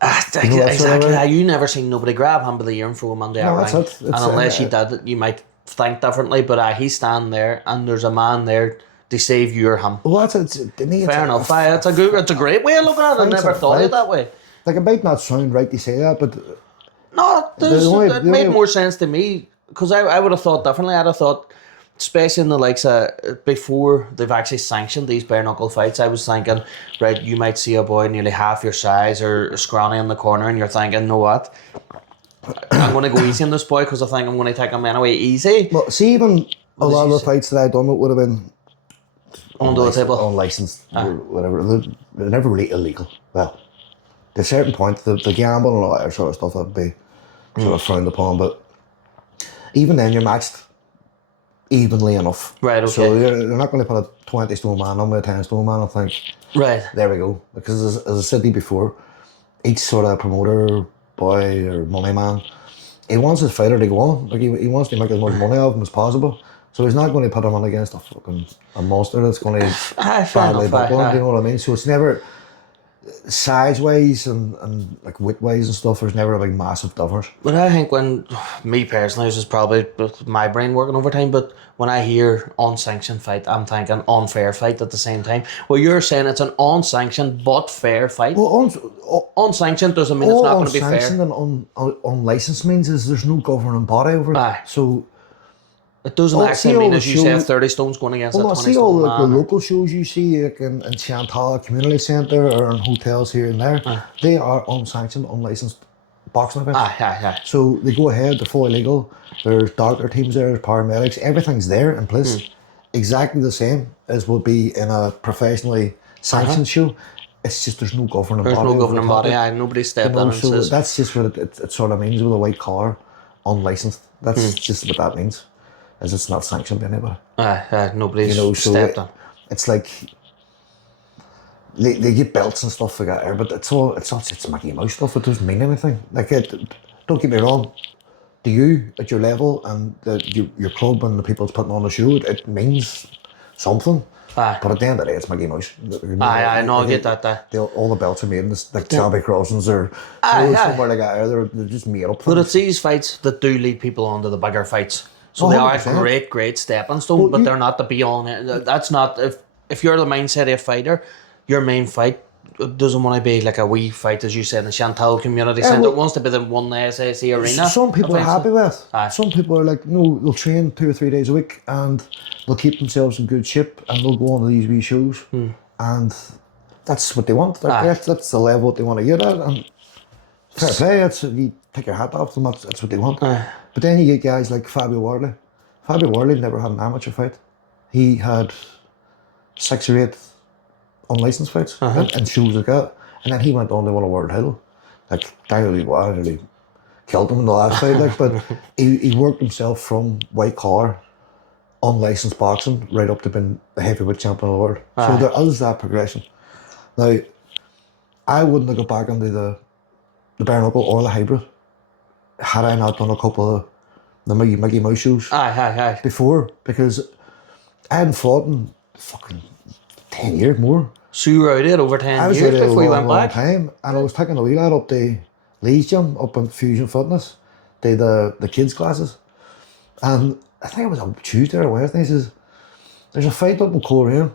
Exactly. You never seen nobody grab him by the ear and throw him on the ring. And unless you did it, you might think differently. But he's standing there and there's a man there to save you or him. Well, to me, fair enough. It's a great way of looking at it. I never thought of it that way. Like, it might not sound right to say that, but no, it made more sense to me, because I would have thought differently. I'd have thought, especially in the likes of before they've actually sanctioned these bare knuckle fights, I was thinking, right, you might see a boy nearly half your size or scrawny in the corner, and you're thinking, you know what? I'm going to go easy on this boy because I think I'm going to take him anyway easy. Well, see, even a lot of the fights that I done, it would have been under the table, unlicensed, or whatever. They're never really illegal. Well, to a certain point, the gamble and all that sort of stuff would be sort of frowned upon. But even then, you're matched evenly enough. Right. Okay. So you're not going to put a 20 stone man on with a 10 stone man and think, right, there we go. Because as I said to you before, each sort of promoter, boy or money man, he wants his fighter to go on. Like, he wants to make as much money off him as possible. So he's not going to put him on against a monster that's going to badly buckle him. You know what I mean? So it's never size-wise and like weight-wise and stuff. There's never a big massive difference. But I think when me personally, this is probably my brain working overtime. But when I hear unsanctioned fight, I'm thinking unfair fight at the same time. Well, you're saying it's an unsanctioned but fair fight. Well, unsanctioned doesn't mean it's not going to be fair. Unsanctioned and unlicensed means is there's no governing body over it. Aye. So it doesn't actually mean, as you say, 30 stones going against a 20 stone. See all man. the local shows you see, like in Chantal Community Centre or in hotels here and there, they are unsanctioned, unlicensed boxing events. Aye. So they go ahead, they're fully legal. There's doctor teams there, there's paramedics, everything's there in place. Exactly the same as would be in a professionally sanctioned show. It's just there's no governing body. There's no governing body. Nobody stepped in and so says. That's just what it sort of means with a white collar, unlicensed. That's just what that means. Is it's not sanctioned by anybody. Nobody's stepped in. It's like they get belts and stuff like that there, but it's Mickey Mouse stuff. It doesn't mean anything. Like don't get me wrong. To you at your level and your club and the people that's putting on the show, it means something. Aye. But at the end of the day, it's Mickey Mouse. I know, I get that. All the belts are made in this, like Shelby Crossings or somewhere like that. They're just made up. But it's these fights that do lead people on to the bigger fights. So they are a great stepping stone, but they're not the be all. That's not if you're the mindset of a fighter, your main fight doesn't want to be like a wee fight, as you said, in the Chantal Community Centre. It wants to be the one SSE arena. Some people are happy with. Aye. Some people are like, no, they'll train 2 or 3 days a week and they'll keep themselves in good shape and they'll go on to these wee shows. And that's what they want. That's the level that they want to get at. And fair play, you take your hat off them, that's what they want. But then you get guys like Fabio Warley. Fabio Warley never had an amateur fight. He had 6 or 8 unlicensed fights and shows like that. And then he went on to win a world title. Like, nearly killed him in the last fight. Like, but he worked himself from white collar, unlicensed boxing, right up to being the heavyweight champion of the world. So there is that progression. Now, I wouldn't have got back into the bare knuckle or the hybrid had I not done a couple of the Mickey Mouse shows before, because I hadn't fought in fucking 10 years more. So you were out there over 10 years before you went back? Time, and I was taking a wee lad up to Lee's gym up in Fusion Fitness, the kids classes, and I think it was a Tuesday or Wednesday. He says, "There's a fight up in Coleraine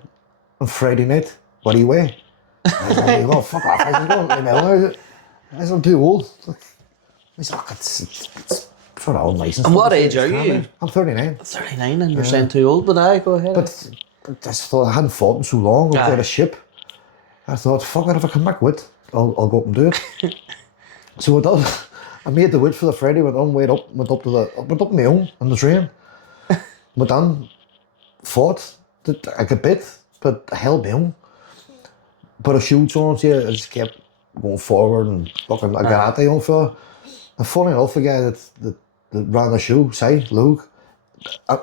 on Friday night. What do you weigh?" I said, "Oh, fuck off!" I said, I said, "I'm too old." He said, "It's sort of all nice." And what age are you? I'm 39. 39, and you're saying too old, but go ahead. But I just thought I hadn't fought in so long. I was out of ship. I thought, fuck it, if I come back with, I'll go up and do it. So I did. I made the weight for the Friday, went on, went up my own on the train. Went down, fought, I got bit, but I held my own. Put a shield on, so I just kept going forward and fucking I got at the young fella. And funny enough, the guy that ran the show, Luke,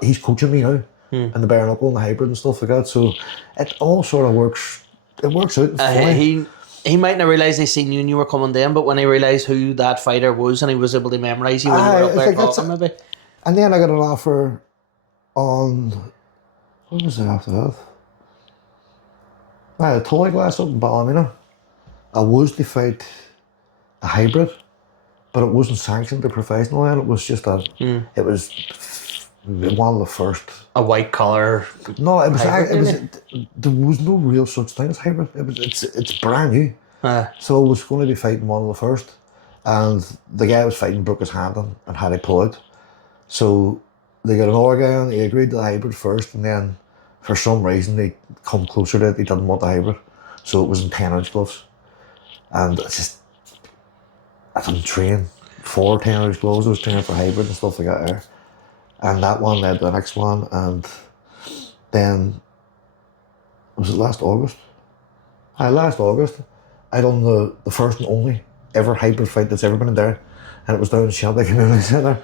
he's coaching me now. And the bare knuckle and the hybrid and stuff like that. So it all sort of works. It works out. He might not realise they seen you and you were coming down, but when he realised who that fighter was and he was able to memorise you when you were up there talking, maybe. And then I got an offer on, what was it after that? I had a toy glass up in Ballymena. I was to fight a hybrid, but it wasn't sanctioned to professional then. It was just it was one of the first. A white collar. No, it was. There was no real such thing as hybrid. It's brand new. So I was going to be fighting one of the first, and the guy I was fighting broke his hand and had to pull out. So they got another guy on. He agreed to the hybrid first, and then for some reason they come closer to it. He didn't want the hybrid, so it was in 10-inch gloves, and I didn't train for 10-inch gloves. I was training for hybrid and stuff like that there. And that one led to the next one, and then, was it last August? Last August, I done the first and only ever hybrid fight that's ever been in there, and it was down in Shelby Community Centre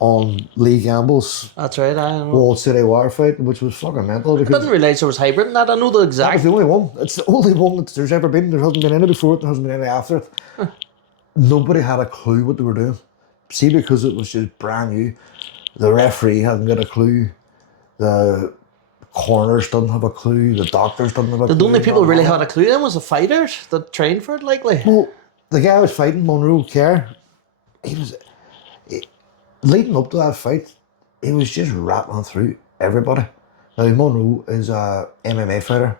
on Lee Gamble's That's right, I know. Wall City War fight, which was fucking mental. I didn't realise there was hybrid in that. I know the exact. That was the only one. It's the only one that there's ever been. There hasn't been any before it, there hasn't been any after it. Nobody had a clue what they were doing. See, because it was just brand new. The referee hadn't got a clue. The corners didn't have a clue. The doctors didn't have a clue. The only people really had a clue then was the fighters that trained for it, likely. Well, the guy I was fighting, Monroe Kerr, leading up to that fight, he was just rattling through everybody. Now, Monroe is a MMA fighter,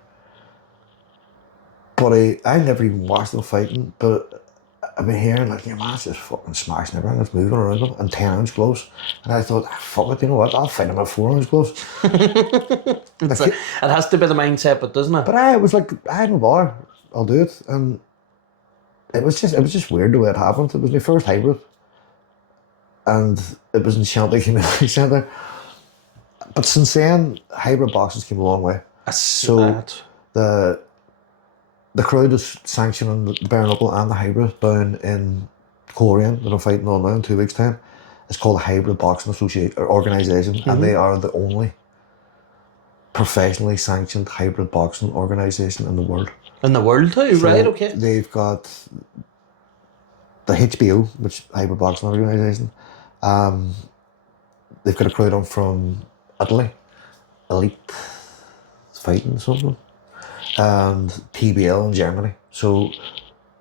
but I never even watched him fighting, but I've been hearing like, your man's just fucking smashing everything that's moving around him in 10-inch gloves. And I thought, fuck it, you know what, I'll fight him at 4-inch gloves. It has to be the mindset, but doesn't it? But I was like, I had no bother, I'll do it. And it was just weird the way it happened. It was my first hybrid. And it was in Shelby Community Centre. But since then, hybrid boxing's came a long way. So the crowd is sanctioning the bare knuckle and the hybrid down in Coleraine that I'm fighting on now in 2 weeks' time. It's called the Hybrid Boxing Association or Organisation, and they are the only professionally sanctioned hybrid boxing organisation in the world. In the world too, So right? Okay. they've got the HBO, which Hyperboxing organisation. They've got a crowd on from Italy, Elite Fighting something, and TBL in Germany. So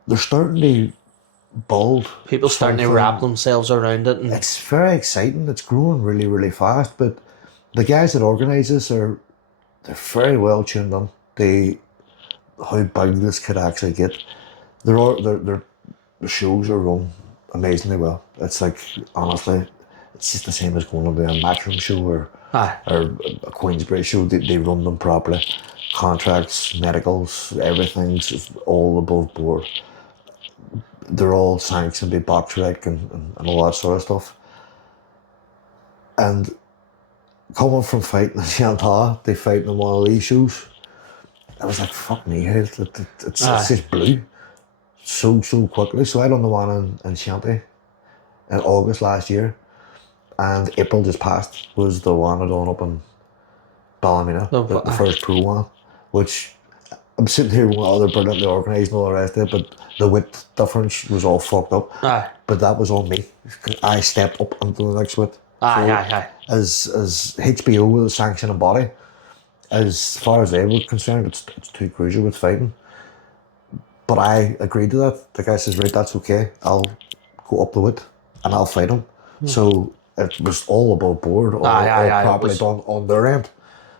they're starting to build. People starting to something. wrap themselves around it, and It's very exciting. It's growing really, really fast. But the guys that organise this they're very well tuned in. How big this could actually get. The shows are run amazingly well. It's like honestly, it's just the same as going to be a matchroom show or a Queensbury show. They run them properly. Contracts, medicals, everything's just all above board. They're all sanctioned by BoxRec and all that sort of stuff. And coming from fighting in Chantal, they fight in one of these shows. I was like, fuck me, it's just blew so quickly. So I done the one in Shanty in August last year, and April just passed was the one I done up in Ballymena, the first pro one, which I'm sitting here with other brilliantly organised and all the rest of it, but the width difference was all fucked up. But that was on me. I stepped up into the next width. As HBO with a sanctioning body, as far as they were concerned, it's two cruiserweights fighting. But I agreed to that. The guy says, right, that's okay. I'll go up the width and I'll fight him. So it was all above board, all properly done on their end.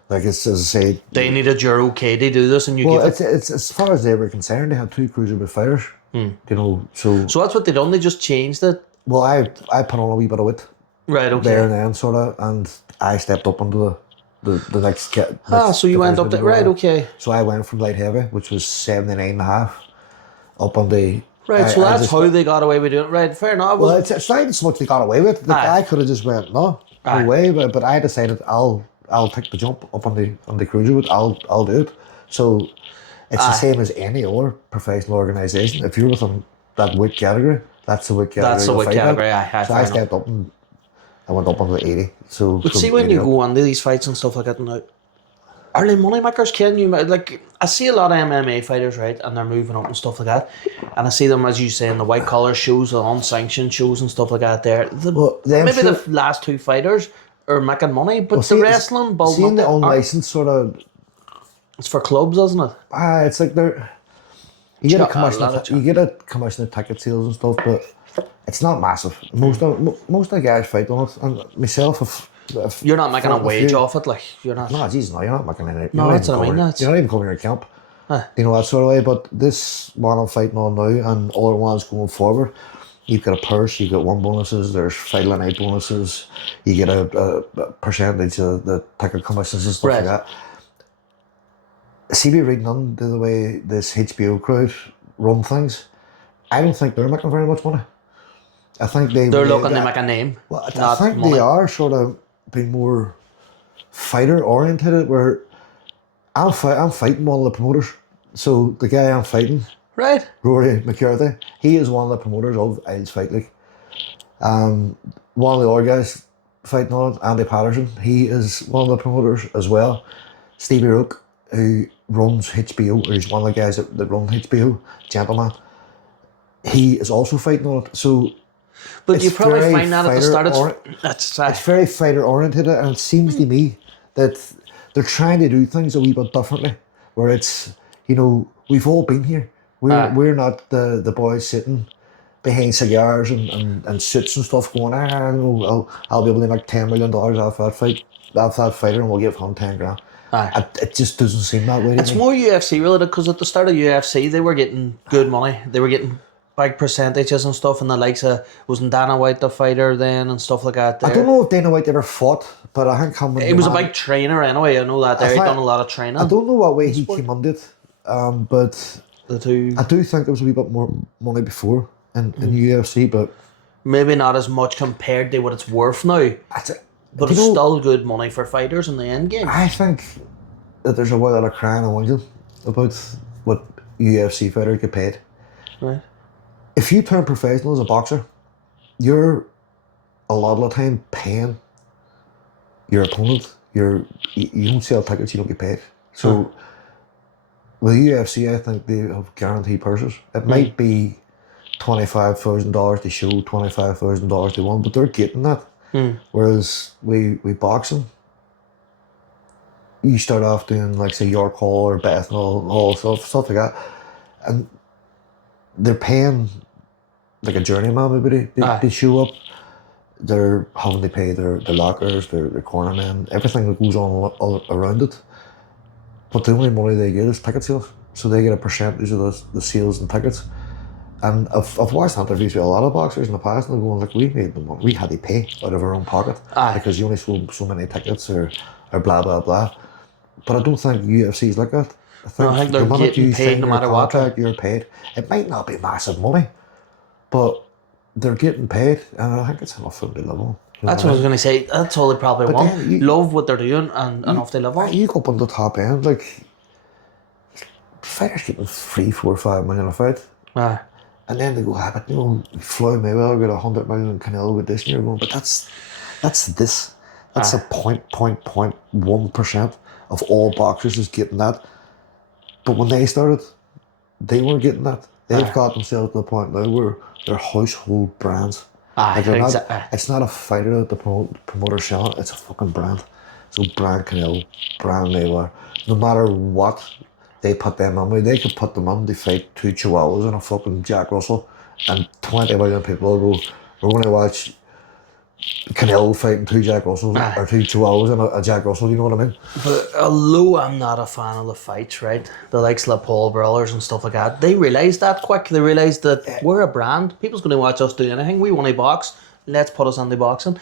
Like it's as I say, they needed your okay to do this, and you. Well, it's as far as they were concerned, they had two cruiserweight fighters. You know, so that's what they done. They just changed it. Well, I put on a wee bit of width. Right. Okay. There and then, sort of, and I stepped up into the next kit. So you went up there, right? Okay. So I went from light heavy, which was 79.5, up on the. Right, so that's how they got away with doing it. Right, fair enough. Well, it's not even so much they got away with. The guy could have just went no way, but I decided I'll take the jump up on the cruiserweight. I'll do it. So it's the same as any other professional organisation. If you're within that weight category, that's the weight category. That's the weight category. So I stepped up and I went up onto 80. So but see, when you go into these fights and stuff like that now, are they money makers? Can you, like, I see a lot of MMA fighters, right, and they're moving up and stuff like that, and I see them, as you say, in the white collar shows, the unsanctioned shows and stuff like that there. The last two fighters are making money, but the wrestling, seeing the unlicensed sort of, it's for clubs, isn't it? It's like you get a commission of ticket sales and stuff, but it's not massive. Most of the guys fight on it, and myself, if you're not making a wage off it, like you're not. No, Jesus, no, you're not making any. No, that's what I mean. You're not even coming to camp. You know, that sort of way. But this one I'm fighting on now, and other ones going forward, you've got a purse, you get one bonuses. There's fight night bonuses. You get a percentage of the ticket commissions and stuff like that. See me reading on the way this HBO crowd run things. I don't think they're making very much money. I think they're looking to make a name. Well, I think money. They are sort of being more fighter oriented. Where I'm fighting one of the promoters. So the guy I'm fighting, right, Ruairi McCarthy, he is one of the promoters of Isles Fight League. One of the other guys fighting on it, Andy Patterson, he is one of the promoters as well. Stevie Rook, who runs HBO, or he's one of the guys that run HBO, gentleman. He is also fighting on it. So. But you probably find that at the start. It's very fighter oriented, and it seems to me that they're trying to do things a wee bit differently. Where it's, you know, we've all been here. We're not the boys sitting behind cigars and suits and stuff going, I'll be able to make $10 million off that fighter, and we'll give him 10 grand. It just doesn't seem that way. It's more UFC related, because at the start of UFC they were getting good money. They were getting big percentages and stuff, and the likes of, wasn't Dana White the fighter then and stuff like that there? I don't know if Dana White ever fought, but I think he was a big trainer anyway. I know that there. He'd done a lot of training. I don't know what way he came under it, but I do think there was a wee bit more money before in UFC, but maybe not as much compared to what it's worth now. But it's still good money for fighters in the end game. I think that there's a lot of crying and whinging about what UFC fighters get paid. Right. If you turn professional as a boxer, you're a lot of the time paying your opponent. You don't sell tickets, you don't get paid. So with UFC, I think they have guaranteed purses. It might be $25,000 to show, $25,000 to win, but they're getting that. Whereas we boxing, you start off doing like say York Hall or Bethnal, all stuff like that, and they're paying like a journeyman maybe to show up. They're having to pay their lockers, their cornermen, everything that goes on all around it. But the only money they get is ticket sales, so they get a percentage of the sales and tickets. And I've watched interviews with a lot of boxers in the past, and they're going like, we made the money, we had to pay out of our own pocket because you only sold so many tickets or blah blah blah. But I don't think UFC is like that. I think they're getting paid no matter what. You're paid. It might not be massive money, but they're getting paid, and I think it's enough for them to live on. That's what I was going to say. That's all they probably want. Love what they're doing and enough to live on. You go up on the top end, like fighters getting 3, 4, 5 million a fight. And then they go, but you know, Floyd Mayweather got 100 million and Canelo with this, and you're going, but that's this. That's a 0.1% of all boxers is getting that. But when they started, they weren't getting that. They've got themselves to the point now where they're household brands. It's not a fighter that the promoter's selling, it's a fucking brand. So brand Canelo, brand Mayweather. No matter what they put them on, they could put them on, they fight 2 Chihuahuas and a fucking Jack Russell, and 20 million people will go, we're going to watch Canelo fighting 2 Jack Russells or 2 Chihuahuas and a Jack Russell, you know what I mean? But although I'm not a fan of the fights, right, the likes of the Paul brothers and stuff like that, they realise that quick. They realise that we're a brand. People's going to watch us do anything. We want to box. Let's put us on the boxing.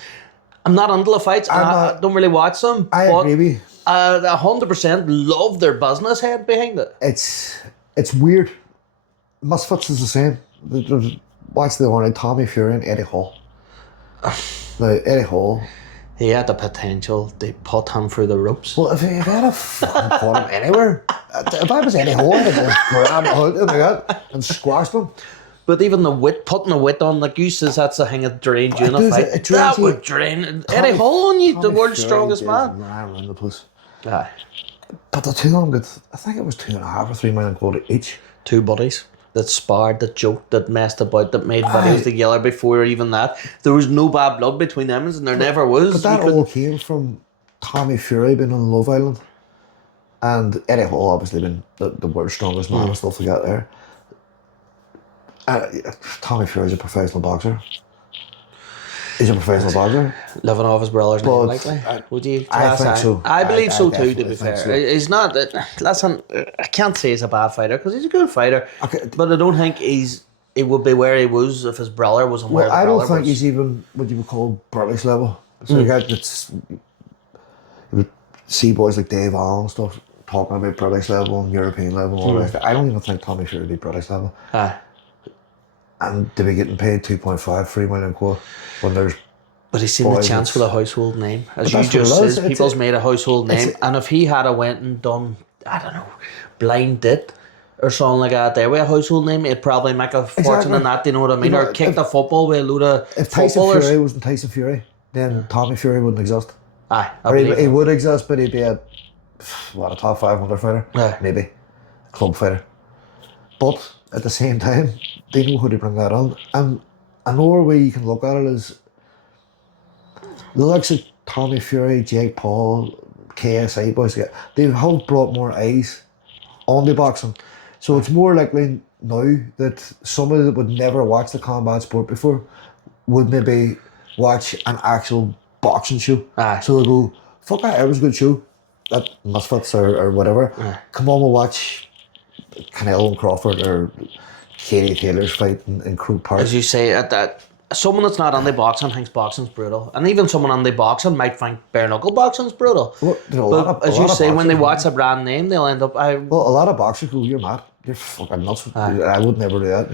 I'm not into the fights. I don't really watch them. I agree with you. 100% love their business head behind it. It's weird. Misfits is the same. Watch the one, Tommy Fury and Eddie Hall. Now, Eddie Hall, he had the potential to put him through the ropes. Well, if he had a fucking put him anywhere, if I was Eddie Hall, I'd have grabbed him out of that and squashed him. But even putting the wit on, like you says, that's the thing that drains you in a fight. That would drain Eddie Hall on you, the world's strongest man. Around the place. Aye. But the two of them got, I think it was 2.5 or 3 million quota each. 2 buddies that sparred, that joked, that messed about, that made videos together before even that. There was no bad blood between them, and there never was. But that all came from Tommy Fury being on Love Island, and Eddie Hall obviously being the world's strongest man and stuff like that there. Tommy Fury's a professional boxer. He's a professional boxer. Living off his brother's name, likely. Would you? I think so. I believe so too, to be fair. So. He's not, listen, I can't say he's a bad fighter, because he's a good fighter. Okay. But I don't think he would be where he was if his brother wasn't where the brother was. I don't think he's even what you would call British level. So you would see boys like Dave Allen and stuff talking about British level and European level and all that. I don't even think Tommy Fury would be British level. And to be getting paid 2.5, 3 million quid when there's. But he's seen the chance for the household name. As you just said, people's made a household name. And if he had went and done, I don't know, blind did or something like that there with a household name, he'd probably make a fortune in that, you know what I mean? Or kick the football with a load of if Tyson Fury wasn't Tyson Fury, then Tommy Fury wouldn't exist. Or he would exist, but he'd be a top 500 fighter, maybe, club fighter. But at the same time, they know how to bring that on. And another way you can look at it is the likes of Tommy Fury, Jake Paul, KSI boys, they have brought more eyes on the boxing. So it's more likely now that somebody that would never watch the combat sport before would maybe watch an actual boxing show. So they'll go, fuck that, it was a good show. That Misfits or whatever. Come on, we'll watch Canelo and Crawford or Katie Taylor's fight in Croke Park. As you say, someone that's not on the boxing thinks boxing's brutal, and even someone on the boxing might think bare knuckle boxing's brutal. But as you say, when they watch a brand name, they'll end up. Well, a lot of boxers go, "You're mad. You're fucking nuts." I would never do that.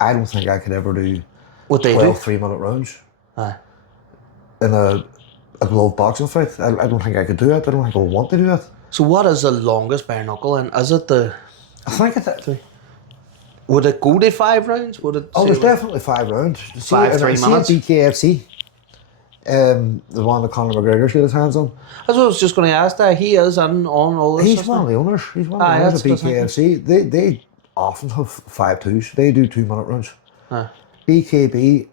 I don't think I could ever do what they 12 3-minute rounds in a glove boxing fight. I don't think I could do that. I don't think I would want to do that. So what is the longest bare knuckle, and is it the? I think it's. Would it go to 5 rounds? Would it? Oh, there's definitely 5 rounds. 5 3 minutes. BKFC. The one that Conor McGregor's got his hands on. That's what I was just going to ask that. He is on all this He's stuff one now. of the owners. He's one of the owners of that's what I was BKFC. They often have 5-2s. They do 2-minute rounds. BKB,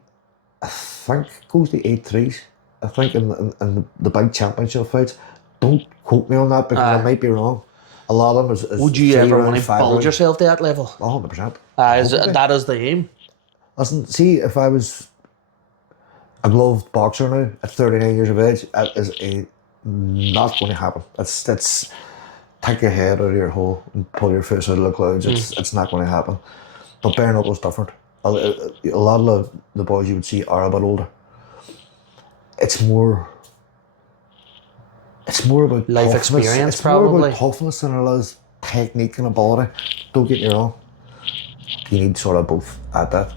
I think, goes to 8-3s. I think in the big championship fights. Don't quote me on that because I might be wrong. A lot of them is Would you 3 ever rounds, want to 5 bulge rounds. yourself to that level? 100%. That is the aim. Listen, see, if I was a gloved boxer now at 39 years of age, that is not going to happen. That's take your head out of your hole and pull your face out of the clouds. It's not going to happen. But bare knuckle's different. A lot of the boys you would see are a bit older. It's more about Life toughness. experience, it's probably. more about toughness than it is technique and ability. Don't get me wrong. You need sort of both at that.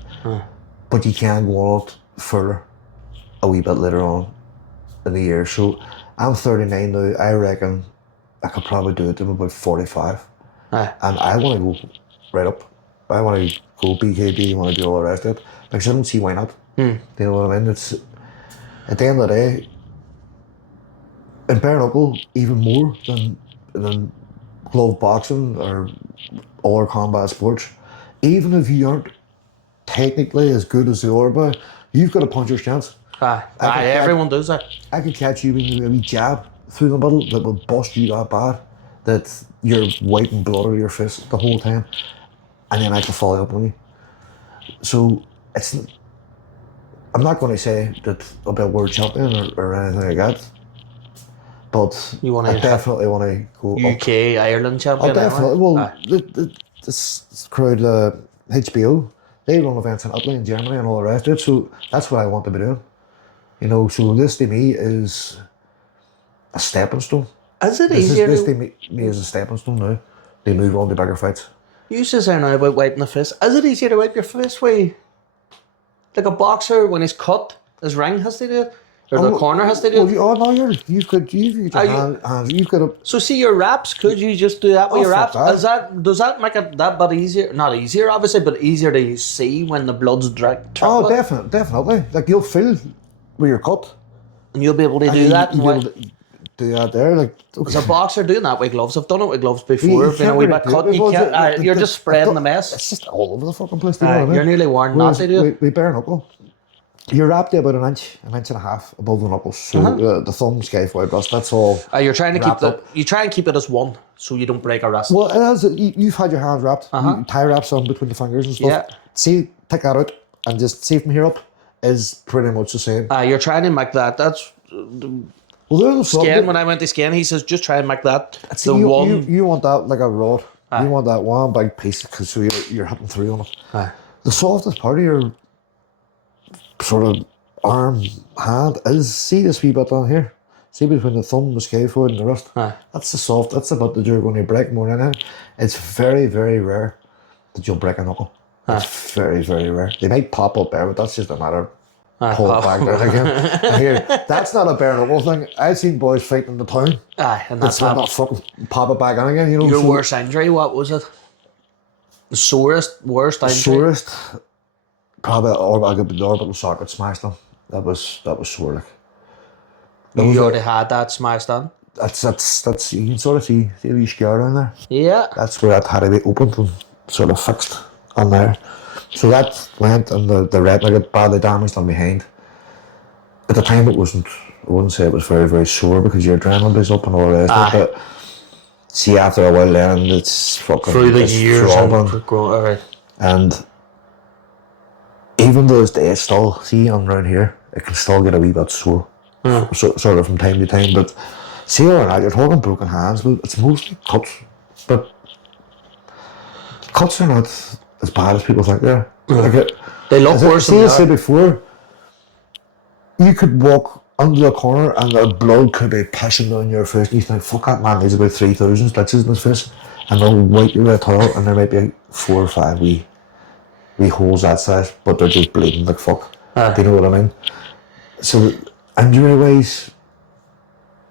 But you can go out further a wee bit later on in the year. So I'm 39 now. I reckon I could probably do it to about 45. And I want to go right up. I want to go BKB, I want to do all the rest of it. Because I don't see why not. Do you know what I mean? It's at the end of the day, in bare knuckle, even more than glove boxing or other combat sports, even if you aren't technically as good as the other boy, you've got a puncher's chance. Everyone does that. I could catch you with a wee jab through the middle that will bust you that bad that you're wiping blood out of your fist the whole time, and then I can follow up on you. So I'm not going to say that I'll be a world champion or anything like that, but I definitely want to go UK, up. Ireland champion. I definitely. Well, this crowd, HBO, they run events in Italy and Germany and all the rest of it, so that's what I want to be doing. You know, so this to me is a stepping stone. Is it easier? This to me is a stepping stone now. They move on to bigger fights. You just say now about wiping the fist. Is it easier to wipe your fist with like a boxer when he's cut, his ring has to do it? Or the corner has to do it? Oh no, you could have. So see your wraps, could you just do that with your wraps? That. Does that make it that bit easier? Not easier obviously, but easier to see when the blood's direct. Oh, definitely. Like you'll feel where you're cut. And you'll be able to do that. You'll be able to do that there. Like as a boxer doing that with gloves. I've done it with gloves before. Been a wee bit cut. You can't, you're just spreading the mess. It's just all over the fucking place. You know what I mean? You're nearly worn not to do it. With bare knuckle, you're wrapped about an inch and a half above the knuckles. So the thumb, skyfly wrist, that's all. You're trying to keep you try and keep it as one, so you don't break a wrist. Well, it is. You've had your hands wrapped. You tie wraps on between the fingers and stuff. Yeah. See, take that out and just see from here up is pretty much the same. You're trying to make that. That's. Well, there's Scan, when I went to scan, he says just try and make that you want that like a rod. You want that one big piece because so you're hitting through on it. The softest part of your sort of arm, hand is, see this wee bit down here? See between the thumb, the scaphoid and the wrist? That's the bit that you're going to break more than anything. It's very, very rare that you'll break a knuckle. It's very, very rare. They might pop up there, but that's just a matter of pull it back down again. And here, that's not a bare knuckle thing. I've seen boys fighting in the town. And that's not fucking pop it back in again. You know. Your worst injury, what was it? The worst injury? Sorest, probably the orbital socket smashed them. That was sore. Like. You already had that smashed on? That's you can sort of see a wee scar down there. Yeah. That's where that had to be opened and sort of fixed on there. So that went and the retina got badly damaged on behind. At the time I wouldn't say it was very, very sore because your adrenaline is up and all the rest of it, but see after a while then it's fucking through the years and even though it's still, see on around here, it can still get a wee bit sore. Sort of from time to time, but see all right, you're talking broken hands, but it's mostly cuts. But cuts are not as bad as people think they are. They look worse than they are. As I said before, you could walk under the corner and the blood could be pushing down your face and you think, fuck, that man needs about 3,000 stitches in his face, and they'll wipe you with a towel and there might be 4 or 5 wee holes that size, but they're just bleeding like fuck. Do you know what I mean? So injury wise,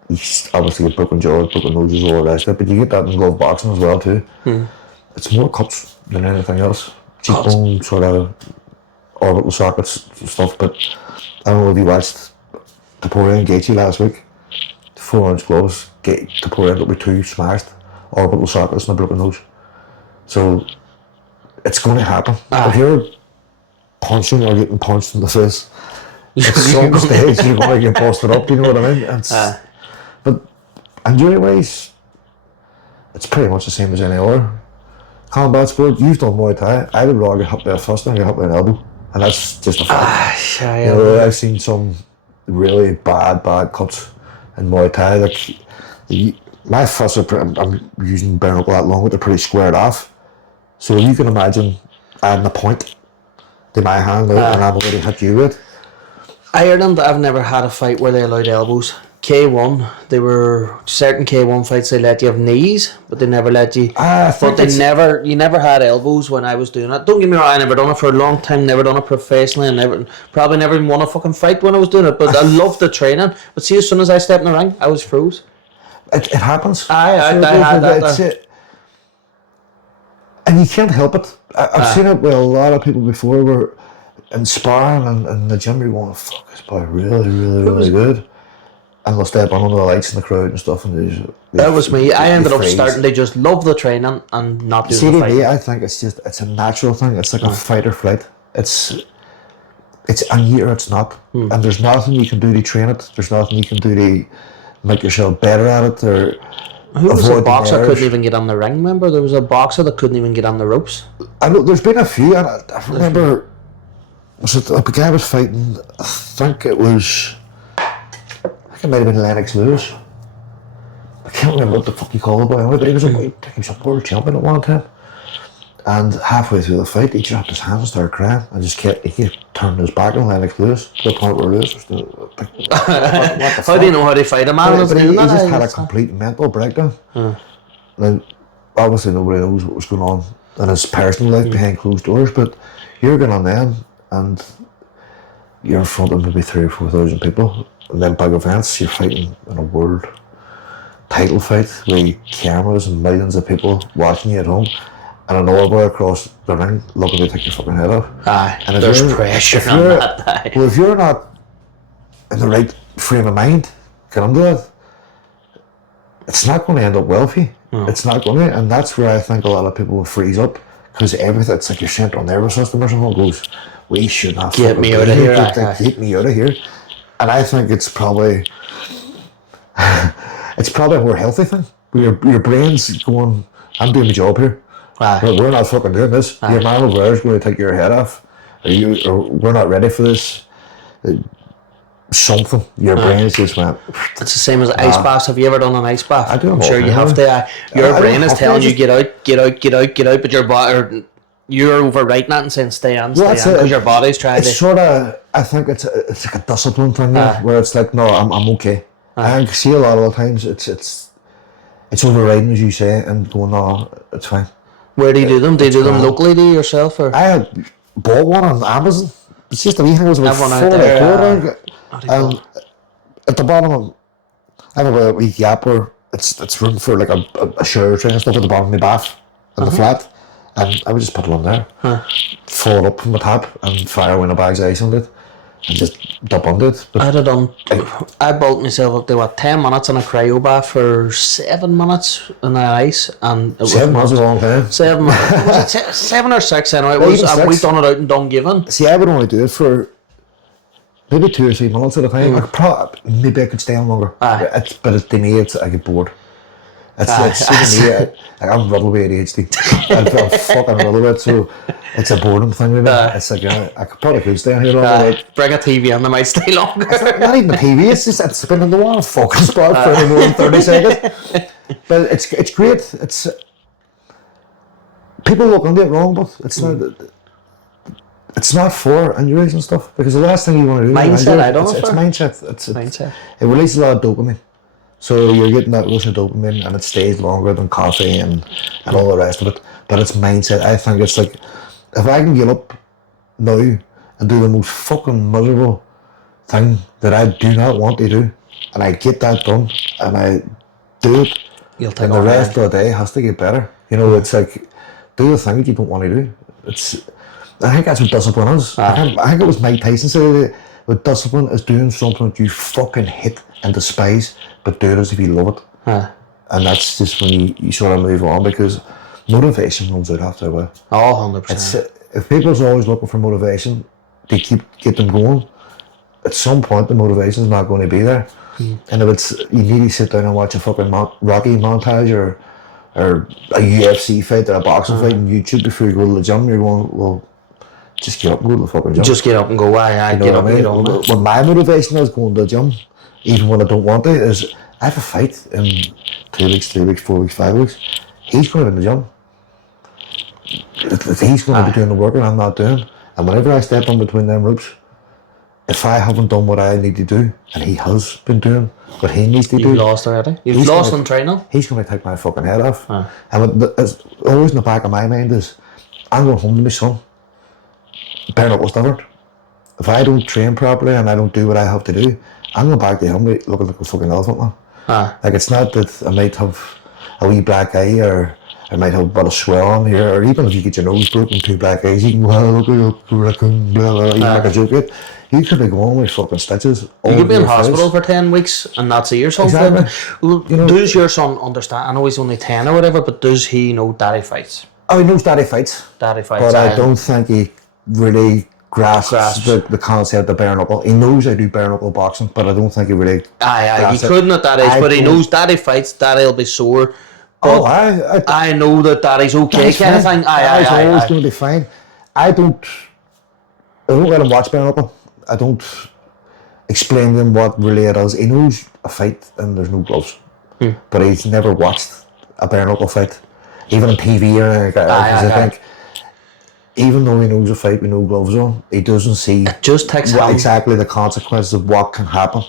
you obviously get broken jaws, broken noses, all the rest of it, but you get that in glove boxing as well too. It's more cuts than anything else. Cheekbone, sort of orbital sockets and stuff, but I don't know if you watched Taporia and Gaethje last week. 4-ounce gloves. Taporia ended up with 2 smashed orbital sockets and a broken nose. So it's going to happen. If you're punching or getting punched in the face, at some stage you're going to get busted up. You know what I mean? But injury-wise, it's pretty much the same as any other combat sport. You've done Muay Thai. I would rather get hit by a fist than get hit by an elbow, and that's just a fact. I've seen some really bad cuts in Muay Thai. Like my fists are I'm using bare knuckle that long, but they're pretty squared off. So you can imagine adding a point to my hand and I'm already hit you with. Ireland, I've never had a fight where they allowed elbows. K1, they were certain K1 fights they let you have knees, but they never let you. You never had elbows when I was doing it. Don't get me wrong, I never done it for a long time, never done it professionally, and probably never even won a fucking fight when I was doing it. But I loved the training. But see, as soon as I stepped in the ring, I was froze. It happens. I had that. And you can't help it. I've seen it with a lot of people before where in sparring and the gym you're going, fuck, this boy really good. And they'll step on under the lights in the crowd and stuff. And that was me. I ended up starting to just love the training and not do the fight. Me, I think it's a natural thing. It's like a fight or flight. It's and here it's not. And there's nothing you can do to train it. There's nothing you can do to make yourself better at it or who was a boxer that couldn't even get on the ring, remember? There was a boxer that couldn't even get on the ropes. I know, there's been a few, and I remember, a guy was fighting, I think it might have been Lennox Lewis. I can't remember what the fuck you call the boy, but he was a world champion at one time. And halfway through the fight, he dropped his hands and started crying. He kept turning his back on Lennox Lewis to the point where Lewis was what the fuck? How do you know how to fight a man? But he just had a complete mental breakdown. Now, obviously nobody knows what was going on in his personal life behind closed doors, but you're going on then and you're in front of maybe 3,000 or 4,000 people, and then big events, you're fighting in a world title fight with cameras and millions of people watching you at home. And another boy across the ring looking to take your fucking head off. And there's pressure on that. Well, if you're not in the right frame of mind, get under that, it's not going to end up well for you. It's not going to, and that's where I think a lot of people will freeze up because everything, it's like your central nervous system or something goes, we should not get me out of here. Get me out of here. And I think it's probably a more healthy thing. Your brain's going, I'm doing my job here. We're not fucking doing this. Your man over there is going to take your head off. Or we're not ready for this. Something. Your brain just went. It's the same as ice baths. Have you ever done an ice bath? I do. I'm sure you have to. Your brain is telling you get out, but your body, you're overwriting that and saying stay on, because your body's trying to. It's sort of. I think it's like a discipline thing where it's like, no, I'm okay. I see a lot of the times it's overriding, as you say, and going, no, it's fine. Where do you do them? Do you do them locally to yourself? Or? I had bought one on Amazon. It's just a wee thing. It was about $4 and at the bottom, I have a wee gap where it's room for like a shower tray and stuff at the bottom of my bath in the flat. And I would just put it on there, fall up from the tap and fire when a bag's ice on it. And just dump under it. I bulked myself up to 10 minutes in a cryo bath for 7 minutes in the ice, and 7 minutes is a long time. 7 minutes. Was it 7 or 6? Anyway, we've done it out in Dungiven. See, I would only do it for maybe 2 or 3 minutes at a time. Maybe I could stay on longer. But to me, I get bored. I'm riddled with ADHD. I'm fucking riddled with it, so it's a boredom thing with me. It's like I probably could stay on here longer. Bring a TV and they might stay longer. Not even a TV. It's been in the one fucking spot for more than 30 seconds. But it's great. It's people look into it wrong, but it's not. It's not for injuries and stuff because the last thing you want to do is mindset. It's mindset. It releases a lot of dopamine. So you're getting that rush of dopamine and it stays longer than coffee and all the rest of it. But it's mindset. I think it's like, if I can get up now and do the most fucking miserable thing that I do not want to do, and I get that done, and I do it, and the rest of the day has to get better. You know, it's like, do the thing that you don't want to do. I think that's what discipline is. I think it was Mike Tyson said, But discipline is doing something that you fucking hate and despise, but do it as if you love it. And that's just when you sort of move on, because motivation runs out after a while. Oh, 100%. If people's always looking for motivation to get them going, at some point the motivation's not going to be there. And if it's, you need to sit down and watch a fucking Rocky montage or a UFC fight or a boxing fight on YouTube before you go to the gym, you're going, well, just get up and go to the fucking gym. Just get up and go, aye, get up and get on. When my motivation is going to the gym, even when I don't want to, is I have a fight in 2 weeks, 3 weeks, 4 weeks, 5 weeks. He's going to be in the gym. He's going to be doing the work and I'm not doing. And whenever I step in between them ropes, if I haven't done what I need to do, and he has been doing what he needs to do. You've lost already? You've lost in training? He's going to take my fucking head off. And it's always in the back of my mind is, I'm going home to my son. Bare knuckles different. If I don't train properly and I don't do what I have to do, I'm going back to him looking like a fucking elephant man. Like, it's not that I might have a wee black eye or I might have a bit of swell on here, or even if you get your nose broken, 2 black eyes, you can, well, look at your raccoon, blah, blah, you make a joke of it. You could be going with fucking stitches. You could be in hospital for 10 weeks and not see your son. Exactly. Well, does your son understand? I know he's only 10 or whatever, but does he know daddy fights? Oh, he knows daddy fights. Daddy fights. But I don't think he really grasps the concept of bare knuckle. He knows I do bare knuckle boxing, but I don't think he really. He couldn't at that age, but he knows daddy fights, daddy'll be sore. But I know that daddy's okay, kind of thing. Daddy's always going to be fine. I don't let him watch bare knuckle. I don't explain to him what really it is. He knows a fight and there's no gloves, but he's never watched a bare knuckle fight, even on TV or anything like that. I think, even though he knows a fight with no gloves on, he doesn't see exactly the consequences of what can happen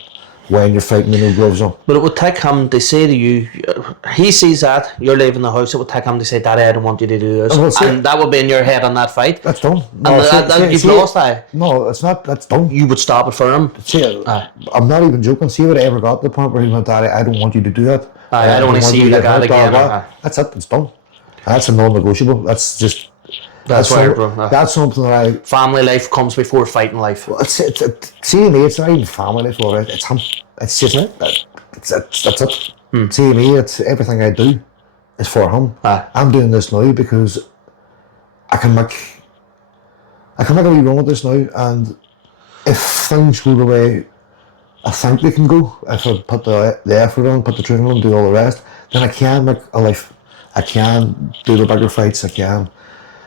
when you're fighting with no gloves on. But it would take him to say to you, he sees that, you're leaving the house, it would take him to say, Daddy, I don't want you to do this. And that would be in your head on that fight. That's done. You've lost that. No, it's not, that's done. You would stop it for him. See, I'm not even joking. See if I ever got to the point where he went, Daddy, I don't want you to do that. I don't want to see you like that again. That's it, it's done. That's a non-negotiable. That's just... That's something that I... Family life comes before fighting life. Well, see me, it's not even family life, all right. It's him. It's just it. That's it. See me, it's everything I do is for him. I'm doing this now because I can make a wee run with this now, and if things go the way I think they can go, if I put the effort on, put the training on, do all the rest, then I can make a life. I can do the bigger fights, I can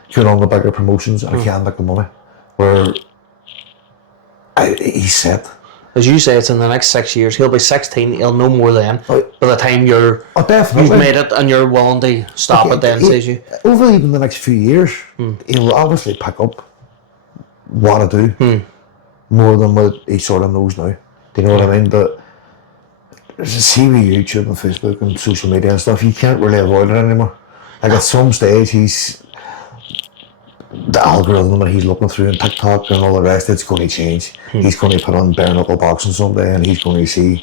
get on the bigger promotions, and I can make the money. Where he's set. As you say, it's in the next 6 years. He'll be 16. He'll know more then. By the time you've made it and you're willing to stop it, then says you. Over even the next few years, he'll obviously pick up what I do more than what he sort of knows now. Do you know what I mean? But see with YouTube and Facebook and social media and stuff, you can't really avoid it anymore. Like at some stage, the algorithm that he's looking through and TikTok and all the rest, it's going to change. He's going to put on bare knuckle boxing someday, and he's going to see.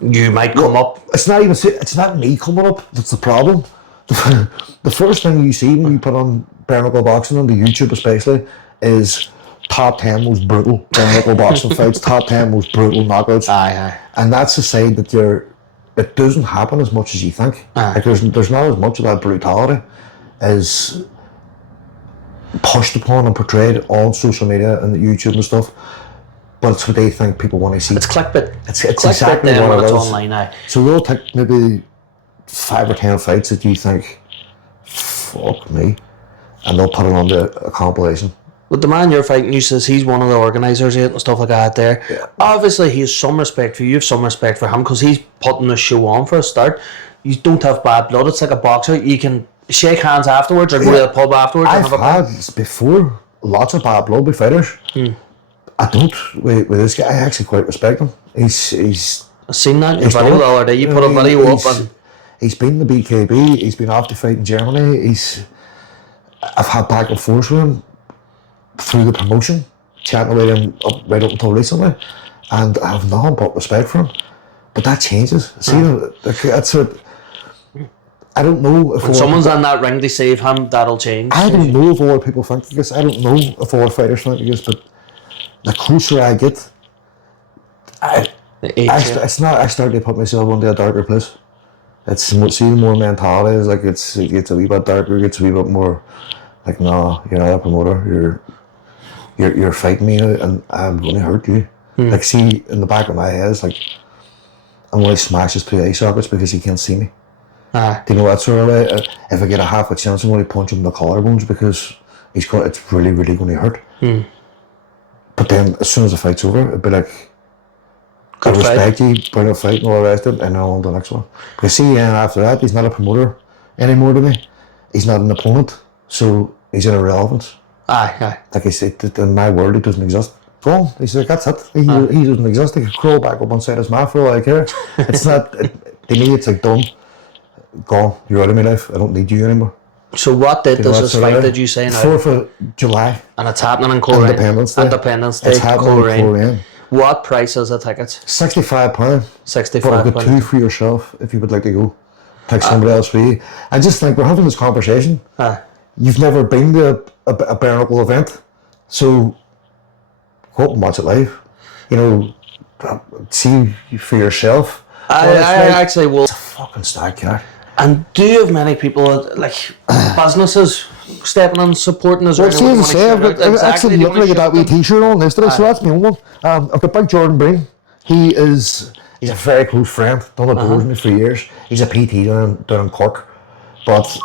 You might come up. It's not me coming up. That's the problem. The first thing you see when you put on bare knuckle boxing on the YouTube, especially, is top 10 most brutal bare knuckle boxing fights, top 10 most brutal knockouts. And that's to say that it doesn't happen as much as you think. Like there's not as much of that brutality as pushed upon and portrayed on social media and YouTube and stuff, but it's what they think people want to see. It's clickbait. It's exactly what it is. Online, so they'll take maybe 5 or 10 fights that you think, fuck me, and they'll put it on a compilation. With the man you're fighting, you says he's one of the organisers and stuff like that there. Yeah. Obviously he has some respect for you, you have some respect for him, because he's putting the show on for a start. You don't have bad blood. It's like a boxer. You can shake hands afterwards or go to the pub afterwards. I've had before lots of bad blood with fighters. I don't with this guy. I actually quite respect him. I've seen that in your video the other day. You put a video up and he's been the BKB. He's been off to fight in Germany. I've had back and forth with him through the promotion, chatting with him right up until recently, and I have nothing but respect for him. But that changes. See, that's what. I don't know if... When someone's in that ring to save him, that'll change. I don't know if all people think this. I don't know if all fighters think this, but the closer I get, I start to put myself into a darker place. It's more mentality. It's like it gets a wee bit darker. It gets a wee bit more like, no, you're not a promoter. You're fighting me now, and I'm going to hurt you. Like, see, in the back of my head, it's like I'm going to smash his 2 eye sockets because he can't see me. Do you know that sort of way? If I get a half a chance, I'm going to punch him in the collarbones because it's really, really going to hurt. But then, as soon as the fight's over, it'd be like, I respect you, bring a fight and all the rest of it, and I'll on to the next one. Because see, after that, he's not a promoter anymore to me. He's not an opponent, so he's an irrelevance. Aye. Like I said, in my world, he doesn't exist. Go on. He's like, that's it. He doesn't exist. He could crawl back up on side his mouth for all I care. It's not, to me, it's like, done. Gone. You're out of my life. I don't need you anymore. So what date does this fight, did you say now? 4th of July. And it's happening in Coleraine. Independence Day. It's happening in Coleraine. What price is the tickets? £65. £65. But I've got 2 for yourself if you would like to go. Take somebody else for you. I just think we're having this conversation. You've never been to a bare knuckle event, so go up and watch it live. You know, see for yourself. I actually will. It's a fucking stack card. And do you have many people, like businesses, stepping in, supporting us? Well, see, as I say, I've actually looking at that wee t-shirt on yesterday, so that's my own one. I've got Big Jordan Breen. He's a very close friend, done the doors with me for years. He's a PT down in Cork. But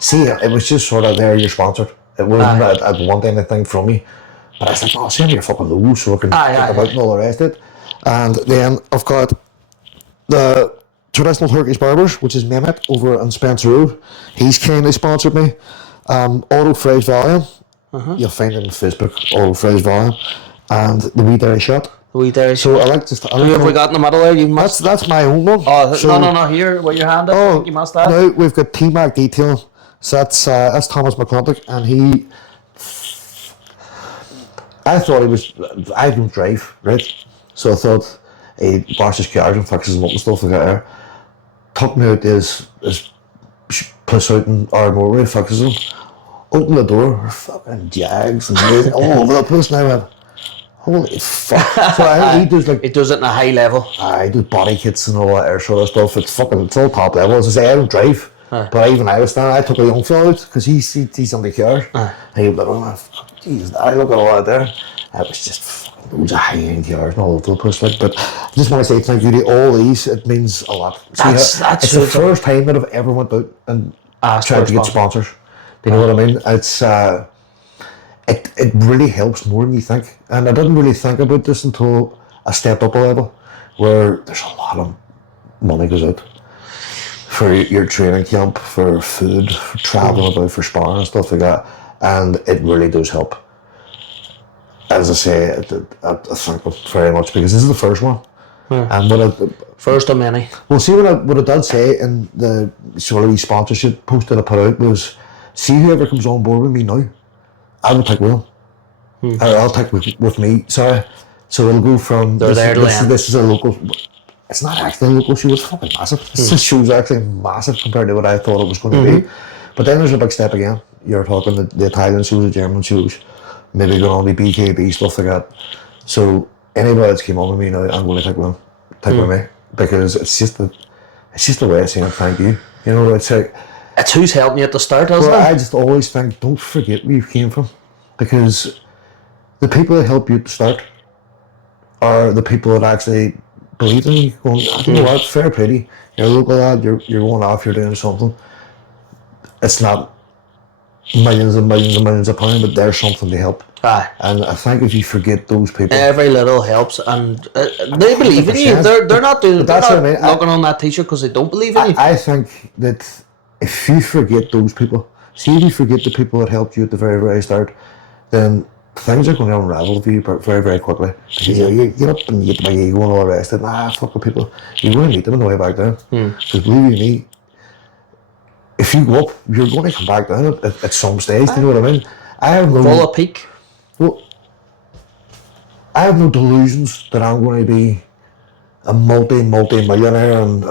see, it was just sort of there, you're sponsored. It wasn't that I'd want anything from you. But I was like, no, send me your fucking logo so I can think about and all the rest of it. And then I've got the Traditional Turkish Barbers, which is Mehmet over on Spencer Road. He's kindly sponsored me. Auto Fresh Volume. You'll find it on Facebook, Auto Fresh Volume. And the Wee Dairy Shop. The Wee Dairy So Shop. I like just. Who have we got in the middle there? You must. That's my own one. Oh, so, no. Here, what your hand up? You must have. No, we've got T-Mac Detailing. So that's Thomas McClintock, and he. I thought he was. I don't drive, right? So I thought he washes his cars and fixes them up and stuff like that. There. Took me out to his place out in our motorway, fixes them. Opened the door, fucking jags and all over the place. And I went, holy fuck. So he does like. He does it in a high level. He does body kits and all that air sort of stuff. It's all top level. As I say, I don't drive. But even I was standing, I took a young fella out because he's on the car. And he was like, oh, Jesus, I look at all that there. It was just fucking loads of high-end cars and all over the place. But I just want to say thank you to all these. It means a lot. It's the first time that I've ever went out and tried to get sponsors. Do you know what I mean? It's it really helps more than you think. And I didn't really think about this until I stepped up a level where there's a lot of money goes out for your training camp, for food, for traveling about, for sparring and stuff like that. And it really does help. As I say, I thank them very much because this is the first one. And first of many. Well, see what I did say in the sort of sponsorship post that I put out was, see whoever comes on board with me now, I will take Will. I'll take with me, sorry. So it'll go from, this is a local, it's not actually a local show, it's fucking massive. This show's actually massive compared to what I thought it was going to be. But then there's a big step again. You're talking the Italian shows, the German shows, maybe going on the BKB, stuff like that. So anybody that's came on with me now, I'm going to take Will. Take with me. Because it's just the way of saying thank you. You know, it's like, it's who's helping you at the start, isn't it? I just always think, don't forget where you came from. Because the people that help you at the start are the people that actually believe in you. Going, you know what, fair play to you. You're a local lad, you're going off, you're doing something. It's not millions and millions and millions of pounds, but there's something to help. And I think if you forget those people, every little helps, and they believe in you. They're not doing. They're not looking on that t-shirt because they don't believe in you. I think that if you forget those people, see if you forget the people that helped you at the very, very start, then things are going to unravel for you very, very quickly. Because you get up and you get the big ego and all the rest of it. Fuck with people. You're going to meet them on the way back down. Because believe you me, if you go up, you're going to come back down at some stage. Do you know what I mean? I have no full of peak. Well, I have no delusions that I'm going to be a multi-millionaire and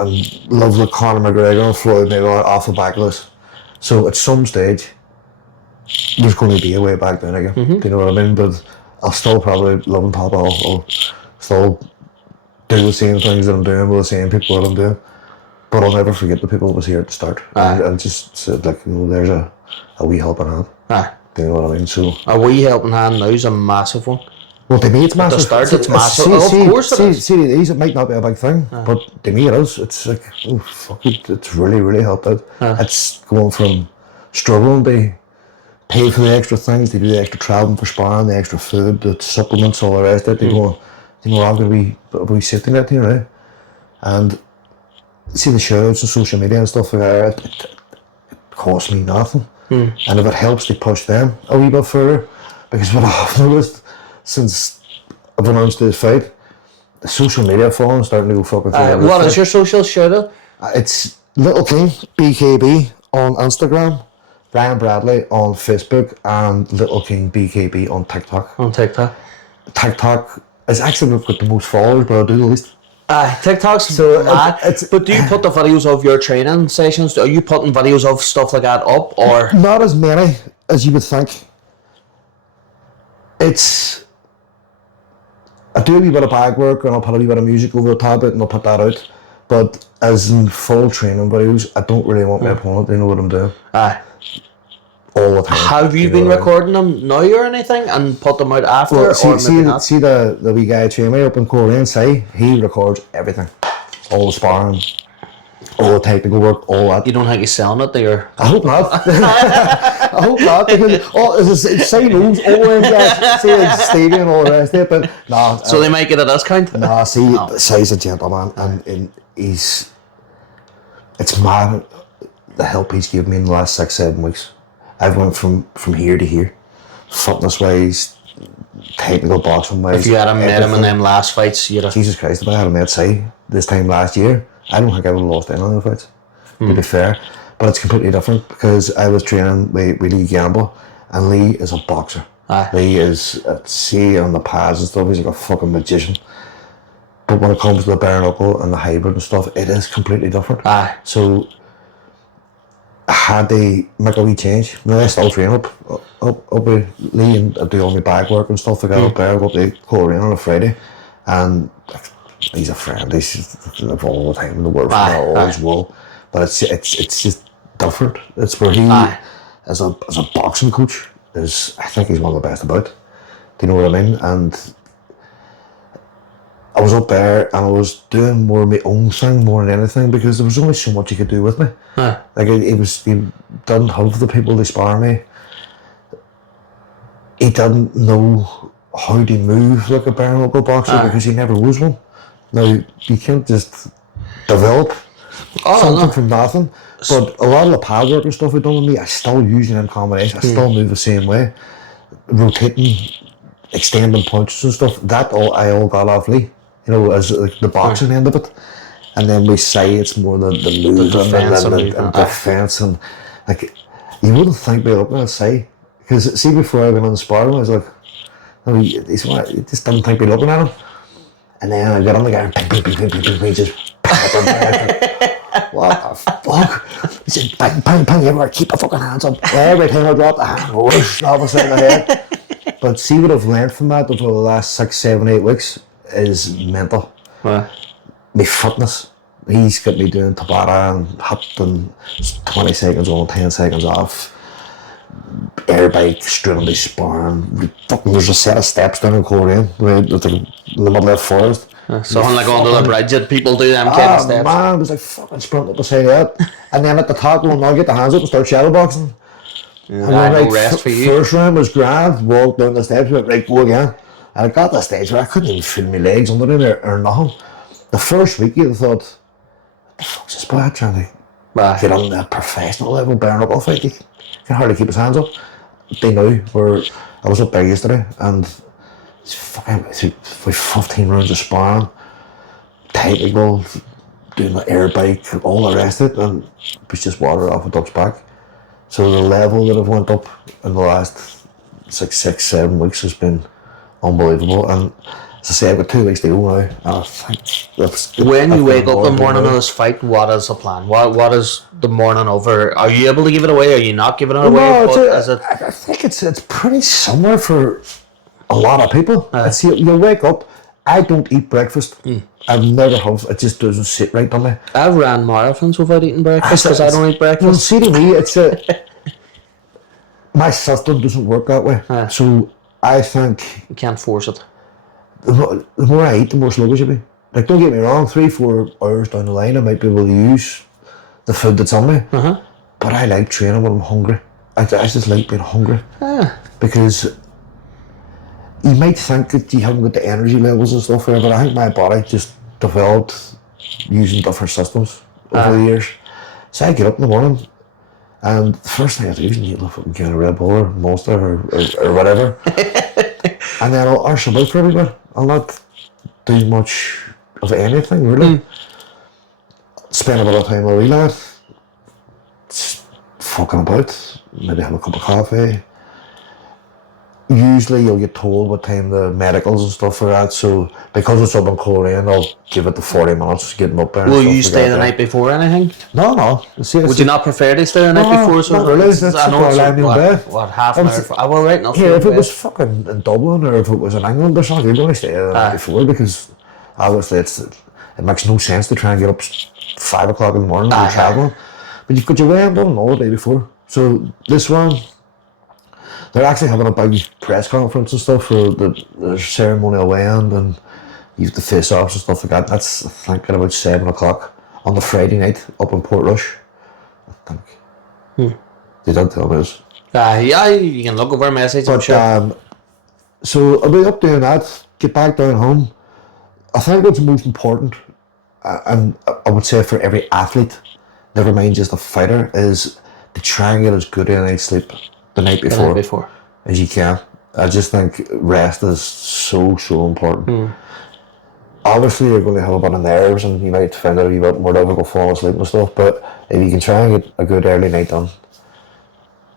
love like Conor McGregor and Floyd Mayweather off the back of this. So at some stage, there's going to be a way back down again. Do you know what I mean? But I'll still probably live on top. I'll still do the same things that I'm doing with the same people that I'm doing. But I'll never forget the people that was here at the start. And just said, like, there's a wee helping hand. Do you know what I mean? So a wee helping hand now is a massive one. Well, to me it's massive. At the start it's massive. Of course it is. See these, it might not be a big thing, but to me it is. It's like, oh fuck it, it's really, really helped out. It's going from struggling to pay for the extra things, to do the extra travelling for sparring, the extra food, the supplements, all the rest of it. I'm going to be sitting there, you know. And see the shows and social media and stuff like that, it costs me nothing. And if it helps to push them a wee bit further, because what I've noticed since I've announced this fight, the social media following starting to go fucking through. What is your social shout out? It's Little King BKB on Instagram, Ryan Bradley on Facebook, and Little King BKB on TikTok. TikTok is actually got the most followers, but I do the least. TikTok's mad. But do you put the videos of your training sessions? Are you putting videos of stuff like that up, or not as many as you would think? I do a wee bit of bag work and I'll put a wee bit of music over the top of it and I'll put that out. But as in full training videos, I don't really want my opponent to know what I'm doing. All the time. Have you been recording them now or anything and put them out after? Well, or maybe not? See the wee guy training me up in Coleraine, he records everything. All the sparring, all the technical work, all that. You don't think he's selling it there? I hope not. I hope not. Because say knows all them guys, see like Stevie and all the rest of it, but nah. So they might get a discount? Nah, he's a gentleman and it's mad the help he's given me in the last 6-7 weeks. I've went from here to here, fitness wise, technical boxing wise. If you had met him in them last fights, you'd have... Jesus Christ, if I had met this time last year, I don't think I would have lost any of the fights, to be fair. But it's completely different because I was training with Lee Gamble, and Lee is a boxer. Lee is, see on the pads and stuff, he's like a fucking magician. But when it comes to the bare knuckle and the hybrid and stuff, it is completely different. So I had to make a wee change. Now I still train up with Lee and I do all my bag work and stuff like that up there. I go up to Coleraine on a Friday, and he's a friend. He's all the time in the world, always will. But it's just different. It's where he, as a boxing coach, I think he's one of the best about. Do you know what I mean? And I was up there and I was doing more of my own thing more than anything because there was only so much he could do with me. Like he didn't have the people to spar me. He didn't know how to move like a bare knuckle boxer because he never was one. Now you can't just develop something from nothing. But a lot of the pad work and stuff he done with me, I still use it in combination. I still move the same way, rotating, extending punches and stuff. That I all got off Lee. You know, as like the boxing end of it. And then we say it's more the movement and defense and like you wouldn't think me looking at say because see before I went on the sparring I was like, oh, you just didn't think me looking at him. And then I got on the guy and ping, just what the fuck? He said ping, you ever keep the fucking hands up. Every time I drop the hand, whoosh, all of a sudden in the head. But see what I've learned from that over the last 6, 7, 8 weeks is mental. My fitness. He's got me doing Tabata and hip and 20 seconds on, 10 seconds off. Air bike, straight on the sparring. There's a set of steps down in Coleraine, in the middle of the forest. Something like under the bridge that people do them kind of steps. Man, it was like fucking sprint up beside that. And then at the top, going, I'll get the hands up and start shadow boxing. And then rest for you. First round was grand, walked down the steps, went right, go again. And I got to the stage where I couldn't even feel my legs under there or nothing. The first week you'd have thought, what the fuck's this boy trying to get on that professional level, bare knuckle fight? He can hardly keep his hands up. They know where I was up there yesterday and it's fucking with 15 rounds of sparring, technical, doing the air bike, all the rest of it, and it was just water off a duck's back. So the level that I've went up in the last 6, 7 weeks has been unbelievable. And as I say, I've got 2 weeks to go now. I think that's when you wake up the morning of this fight, what is the plan? What is the morning over? Are you able to give it away? Are you not giving it away? No, I think it's pretty similar for a lot of people. It's you wake up. I don't eat breakfast. I never have. It just doesn't sit right on me. I've ran marathons without eating breakfast because I don't eat Well, breakfast. see to me, it's my system doesn't work that way. So I think You can't force it. the more I eat, the more sluggish I be. Like, don't get me wrong, 3-4 hours down the line, I might be able to use the food that's on me. But I like training when I'm hungry. I just like being hungry. Because you might think that you haven't got the energy levels and stuff there, but I think my body just developed using different systems over the years. So I get up in the morning, and the first thing I do is eat a fucking can of Red Bull or Monster or whatever. And then I'll arse about for a wee bit. I'll not do much of anything, really. Spend a bit of time with a wee lad, just fucking about, maybe have a cup of coffee. Usually you'll get told what time the medicals and stuff are at, so because it's up in Coleraine, I'll give it the 40 minutes getting up there. Will you stay the night before anything? No. Would you not prefer to stay the night before? Not really. That's I know it's what, half an hour? Well, right enough. Yeah, if it was fucking in Dublin or if it was in England or something, you're going to stay the night before, because obviously it makes no sense to try and get up 5 o'clock in the morning when you're travelling. But you've got your weigh-in done all the day before. So this one, they're actually having a big press conference and stuff for the ceremonial weigh-in, and you have the face-offs and stuff like that. That's, I think, at about 7 o'clock on the Friday night up in Portrush, I think. They don't tell me this. Yeah, you can look over a message, I'm sure. So I'll be up doing that, get back down home. I think what's most important, and I would say for every athlete, never mind just a fighter, is to try and get as good a night's sleep the night before as you can. I just think rest is so important. Obviously you're going to have a bit of nerves and you might find it a wee bit more difficult falling asleep and stuff, but if you can try and get a good early night done,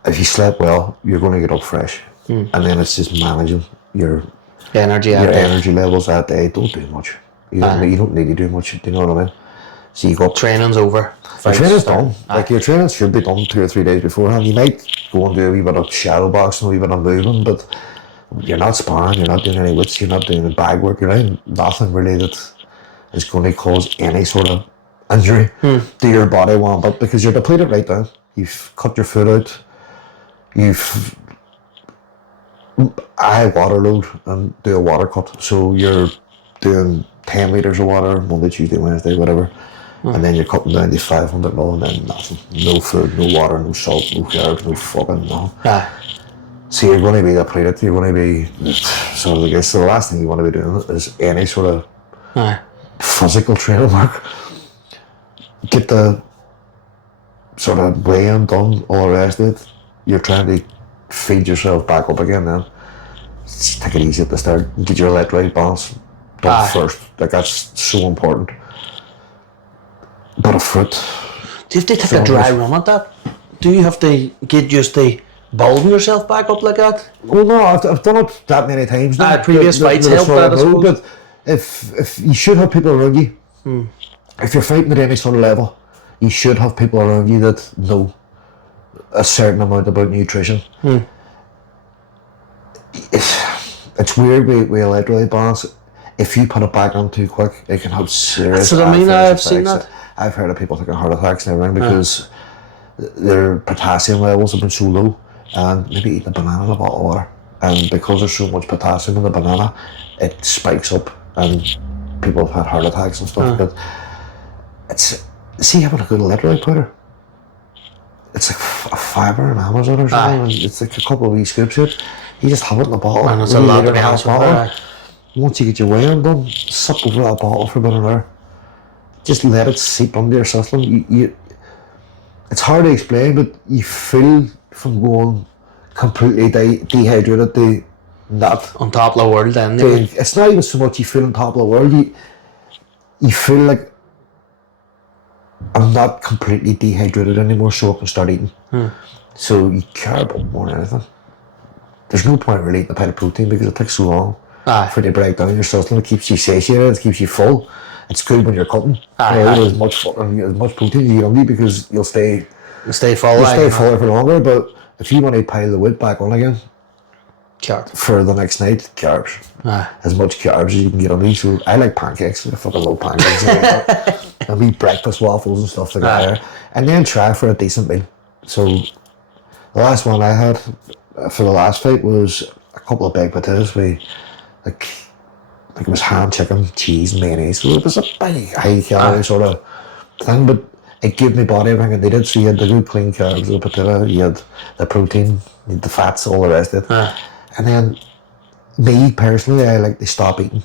if you slept well, you're going to get up fresh. And then it's just managing your energy levels that day. Don't do much. You don't need to do much, do you know what I mean? So you go up. Training's over. Your training's done. Like, your training should be done 2 or 3 days beforehand. You might go and do a wee bit of shadow boxing, a wee bit of moving, but you're not sparring, you're not doing any weights, you're not doing bag work, you're doing nothing really that is going to cause any sort of injury to your body one bit, because you're depleted right down. You've cut your foot out, you've high water load and do a water cut, so you're doing 10 litres of water Monday, Tuesday, Wednesday, whatever, and then you're cutting down to 500 ml and then nothing. No food, no water, no salt, no carbs, no fucking nothing. So you're going to be depleted, you're going to be sort of, I guess, so the last thing you want to be doing is any sort of physical training work. Get the sort of weigh-in done, all the rest of it. You're trying to feed yourself back up again then. Just take it easy at the start, get your electrolyte balance done first. Like, that's so important. But a fruit. Do you have to take a dry run at that? Do you have to get used to building yourself back up like that? Well, no, I've done it that many times now. Previous fights helped that, I suppose. But if you should have people around you, if you're fighting at any sort of level, you should have people around you that know a certain amount about nutrition. It's weird with electrolyte balance. If you put it back on too quick, it can have serious. That's what I mean. I've seen that. I've heard of people taking heart attacks and everything because their potassium levels have been so low, and maybe eating a banana in a bottle of water, and because there's so much potassium in the banana, it spikes up, and people have had heart attacks and stuff. But it's, see, having a good electrolyte powder, it's like a fiver on Amazon or something, and it's like a couple of wee scoops of it. You just have it in a bottle, and it's a lot of bottle. Once you get your weigh-in done, sip over that bottle for about an hour. Just let it seep under your system. It's hard to explain, but you feel from going completely dehydrated to not on top of the world. Then it's not even so much you feel on top of the world. You feel like I'm not completely dehydrated anymore, so I can start eating. So you care about more than anything. There's no point really eating a pint of protein because it takes so long for it to break down your system. It keeps you satiated, it keeps you full. It's good when you're cutting. As much protein as you can eat because you'll stay full for longer. But if you want to pile the weight back on again, Carbs. for the next night, carbs. As much carbs as you can get on me. So I like pancakes. I fucking love pancakes. And we breakfast waffles and stuff like that. And then try for a decent meal. So the last one I had for the last fight was a couple of baked potatoes with like it was ham, chicken, cheese, and mayonnaise. So it was a big high calorie sort of thing, but it gave my body everything it needed. So you had the good clean carbs of the potato, you had the protein, you had the fats, all the rest of it. And then me personally, I like to stop eating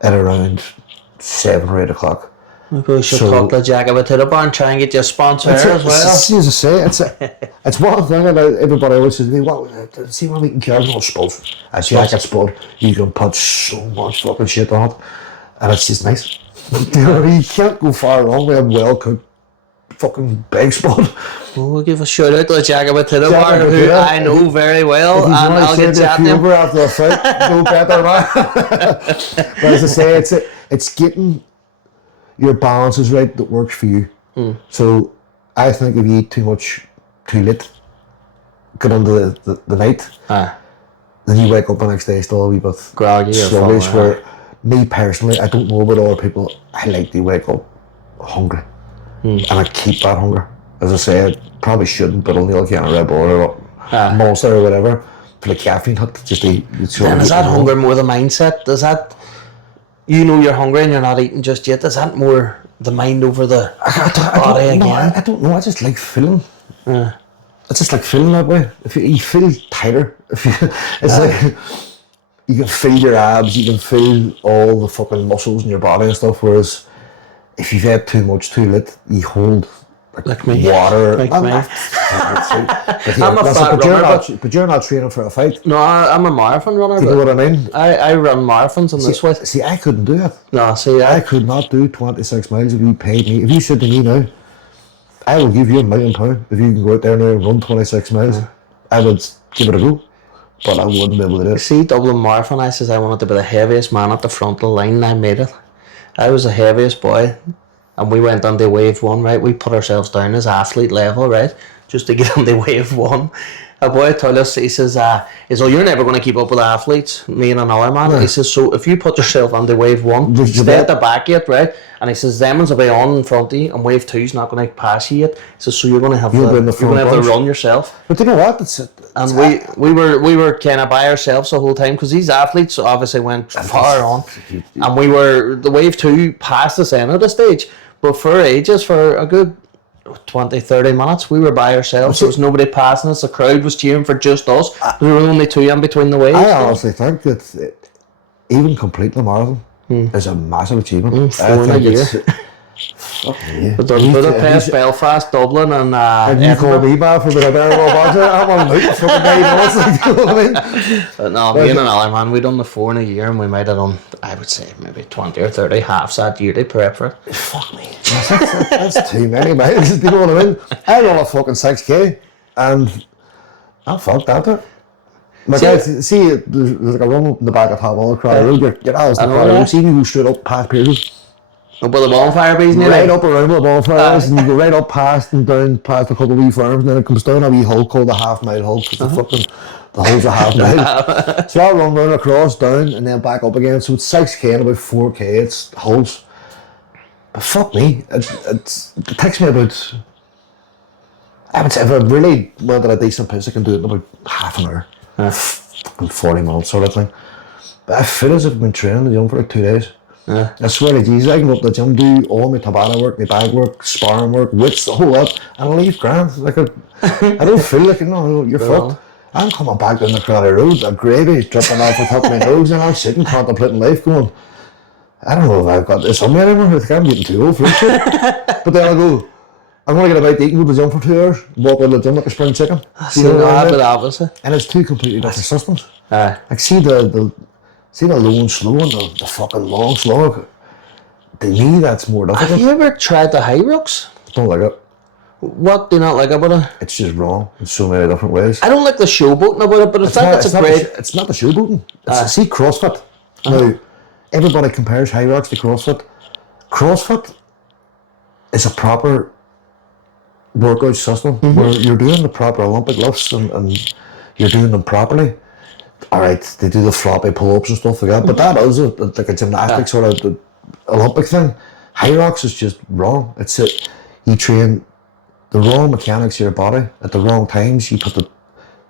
at around 7 or 8 o'clock. Maybe we should talk to Jack about Potato Bar and try and get you a sponsor as well. As I say, it's one thing that everybody always says to me, see when I'm eating carbs, I'm spud. I say, I get spud. You can put so much fucking shit on it, and it's just nice. You can't go far wrong with a well-cooked fucking big spud. Well, we'll give a shout out to Jack about Potato Bar, who I know very well, and I'll get chatting to him. After a fight, no better, man. But as I say, it's getting your balance is right that works for you. So I think if you eat too much too late, get into the night, then you wake up the next day still a wee bit groggy or sluggish. Where me personally, I don't know about other people, I like to wake up hungry. And I keep that hunger. As I say, I probably shouldn't, but only like a Red Bull or a Monster or whatever for the caffeine hit. Just to then is that hunger more the mindset? Is that, you know you're hungry and you're not eating just yet, is that more the mind over the body again? I don't know, I just like feeling. I just like feeling that way. If you feel tighter, it's like you can feel your abs, you can feel all the fucking muscles in your body and stuff, whereas if you've had too much too late, you hold like me. Water. Like me. I'm a fat runner, but you're not training for a fight. No, I'm a marathon runner. Do you know what I mean? I run marathons in this way. See, I couldn't do it. No, see, I could not do 26 miles if you paid me. If you said to me now, I will give you £1 million if you can go out there now and run 26 miles, I would give it a go. But I wouldn't be able to do it. See, Dublin Marathon, I says I wanted to be the heaviest man at the front of the line, and I made it. I was the heaviest boy, and we went on the wave one, right? We put ourselves down as athlete level, right? Just to get on the wave one. A boy told us, he says, you're never going to keep up with the athletes, me and another man. Yeah. He says, so if you put yourself on the wave one, stay at the back yet, right? And he says, them ones will be on in front of you, and wave two's not going to pass you yet. He says, so you're going to have to run yourself. But you know what? We were kind of by ourselves the whole time, because these athletes obviously went far on, and the wave two passed us in at the stage, but for ages, for a good 20-30 minutes, we were by ourselves. There was nobody passing us. The crowd was cheering for just us. There were only two in between the waves. I honestly think that even complete the marathon is a massive achievement. 4 in a year. Budapest, Belfast, Dublin, and you call me bad for a bit of barrel boxer. I'm on the fucking day months. You know what I mean? But no, me and another man, we done the 4 in a year, and we might have done, I would say, maybe 20 or 30 halves that year to prep for it. Fuck me. That's too many miles. You know what I mean? I run a fucking 6K, and I'm fucked out there. Like see, there's like a run up in the back of Top Hall Cry Road. You're out of the Cry Road. See, you go straight up past Pearson. Up by the bonfire bees, right up around the bonfires, and you go right up past and down past a couple of wee farms, and then it comes down a wee hole called the half-mile hole, because the hole's a half mile. So I run round across, down, and then back up again. So it's 6K and about 4K, it's holes. But fuck me, it takes me about, I would say, if I really went at a decent pace, I can do it in about half an hour. 40 minutes sort of thing. But I feel as if I've been training the gym for like 2 days. Yeah. I swear to Jesus, I can go up to the gym, do all my Tabata work, my bag work, sparring work, weights, the whole lot, and I leave grand. Like I don't feel like, no, you're fucked. I'm coming back down the Crawley Road, the gravy dripping off the top of my nose, and I'm sitting contemplating life going, I don't know if I've got this on me anymore. I think I'm getting too old for this shit. But then I go, I'm going to get a bite to eat and go to the gym for 2 hours, walk out of the gym like a spring chicken. And it's two completely different systems. Like see the low and slow and the fucking long slog. To me, that's more difficult. Have you ever tried the high rocks? Don't like it. What do you not like about it? It's just wrong in so many different ways. I don't like the showboating about it, but I think it's a great... It's not the showboating. See, CrossFit. Now, everybody compares high rocks to CrossFit. CrossFit is a proper workout system where you're doing the proper Olympic lifts and you're doing them properly. alright, they do the floppy pull-ups and stuff like that, but that is like a gymnastic sort of the Olympic thing. High rocks is just wrong. It's it. You train the wrong mechanics of your body at the wrong times. You put the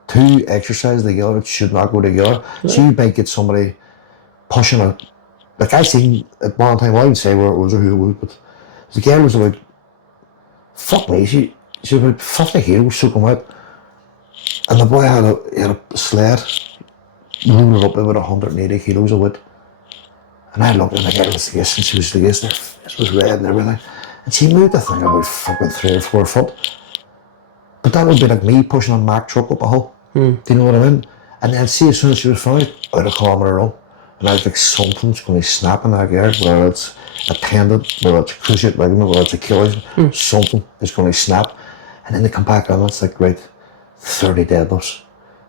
two exercises together, it should not go together. Yeah. So you might get somebody pushing a, like I seen at one time, I wouldn't say where it was or who it was, but the girl was about, fuck me, she was about 50 kilos soaking wet. And the boy had a sled, rolling up about 180 kilos of wood. And I looked at the girl, and she was like this, her face was red and everything. And she moved the thing about fucking 3 or 4 foot. But that would be like me pushing a Mack truck up a hill. Do you know what I mean? And then see, as soon as she was finished, out a kilometre run. And I was like, something's going to snap in that gear, whether it's a tendon, whether it's a cruciate ligament, whether it's Achilles, something is going to snap. And then they come back on, it's like, right, 30 deadlifts.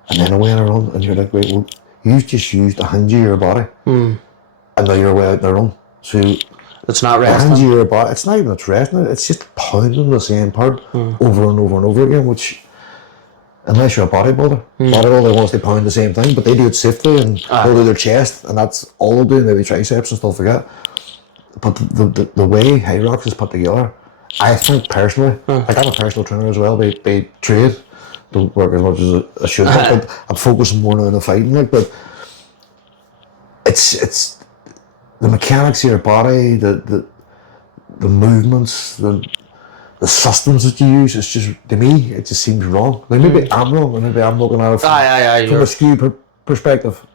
And then away on a run, and you're like, right, well, you've just used a hand of your body. And now you're away out in a run. So it's not resting. The hand of your body, it's not even it's resting, it's just pounding the same part over and over and over again, which, unless you're a bodybuilder, bodybuilder wants to pound the same thing, but they do it safely and they'll do their chest, and that's all they'll do, maybe triceps and stuff like that. But the way High Rocks is put together, I think personally, like I'm a personal trainer as well, by trade, don't work as much as I should, but I'm focusing more now on the fighting, like, but it's the mechanics of your body, the movements, the systems that you use, it's just, to me, it just seems wrong. Like maybe I'm wrong, and maybe I'm looking at it from a skewed perspective.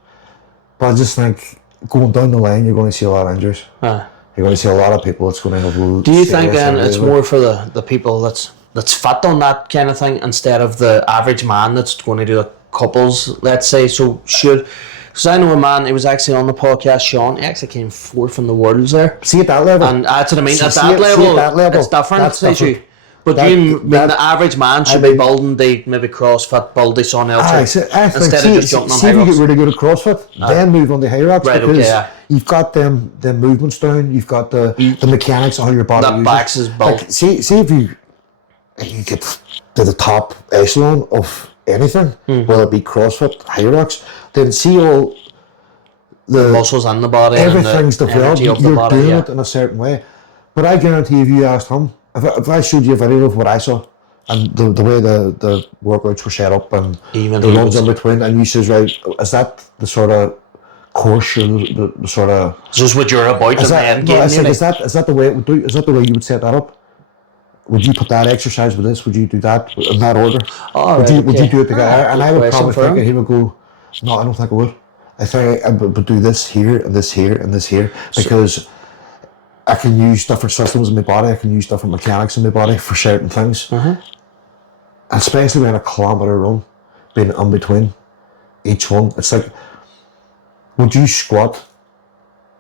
But I just think going down the line, you're going to see a lot of injuries. You're going to see a lot of people that's going to have. Do you think then it's more for the people that's fit on that kind of thing instead of the average man that's going to do a couples, let's say? So should. Because I know a man, he was actually on the podcast, Sean, he actually came 4th in the worlds there. See at that level? And that's what I mean, at that level, it's different. Different. But do you mean the average man should be building the maybe CrossFit, build this on else instead of just jumping on High Rocks? See if you get really good at CrossFit, then move on to High Rocks, because you've got them movements down, you've got the mechanics of how your body uses. That backs is built. Like, see if you get to the top echelon of anything, whether it be CrossFit, High Rocks, then see all the muscles in the body, everything's and the developed, energy of you're the body, doing it in a certain way. But I guarantee if you asked him, if I showed you a video of what I saw, and the way the workouts were set up, and even the runs in between, and you says, right, is that the sort of course, or the sort of... Is this what you're about in the end game? Is that the way it would do? Is that the way you would set that up? Would you put that exercise with this? Would you do that in that order? Would you do it together? And I would probably think that he would go, no, I don't think I would. I think I would do this here, and this here, and this here, because I can use different systems in my body, I can use different mechanics in my body for certain things. Especially when a kilometre run, being in between each one. It's like, would you squat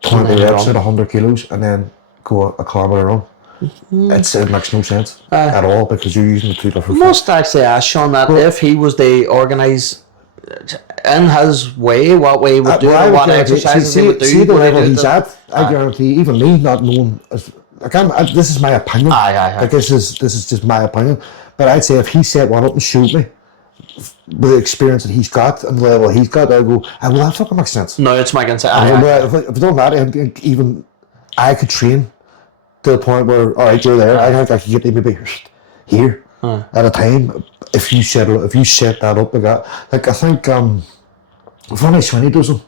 20 reps at 100 kilos and then go a kilometre run? It makes no sense at all, because you're using the two different must actually ask Sean that if he was to organise in his way, what way he would do it, what exercises he would do. See the level he's at, I guarantee, even me not knowing, this is my opinion, like this is just my opinion, but I'd say if he set one up and showed me with the experience that he's got and the level he's got, I'd go, well, that fucking makes sense. No, it's making sense. If I done that, even I could train to the point where, all right, you're there, I think I could get maybe here at a time. If you set that up like that, like I think Ronnie Swinney does them.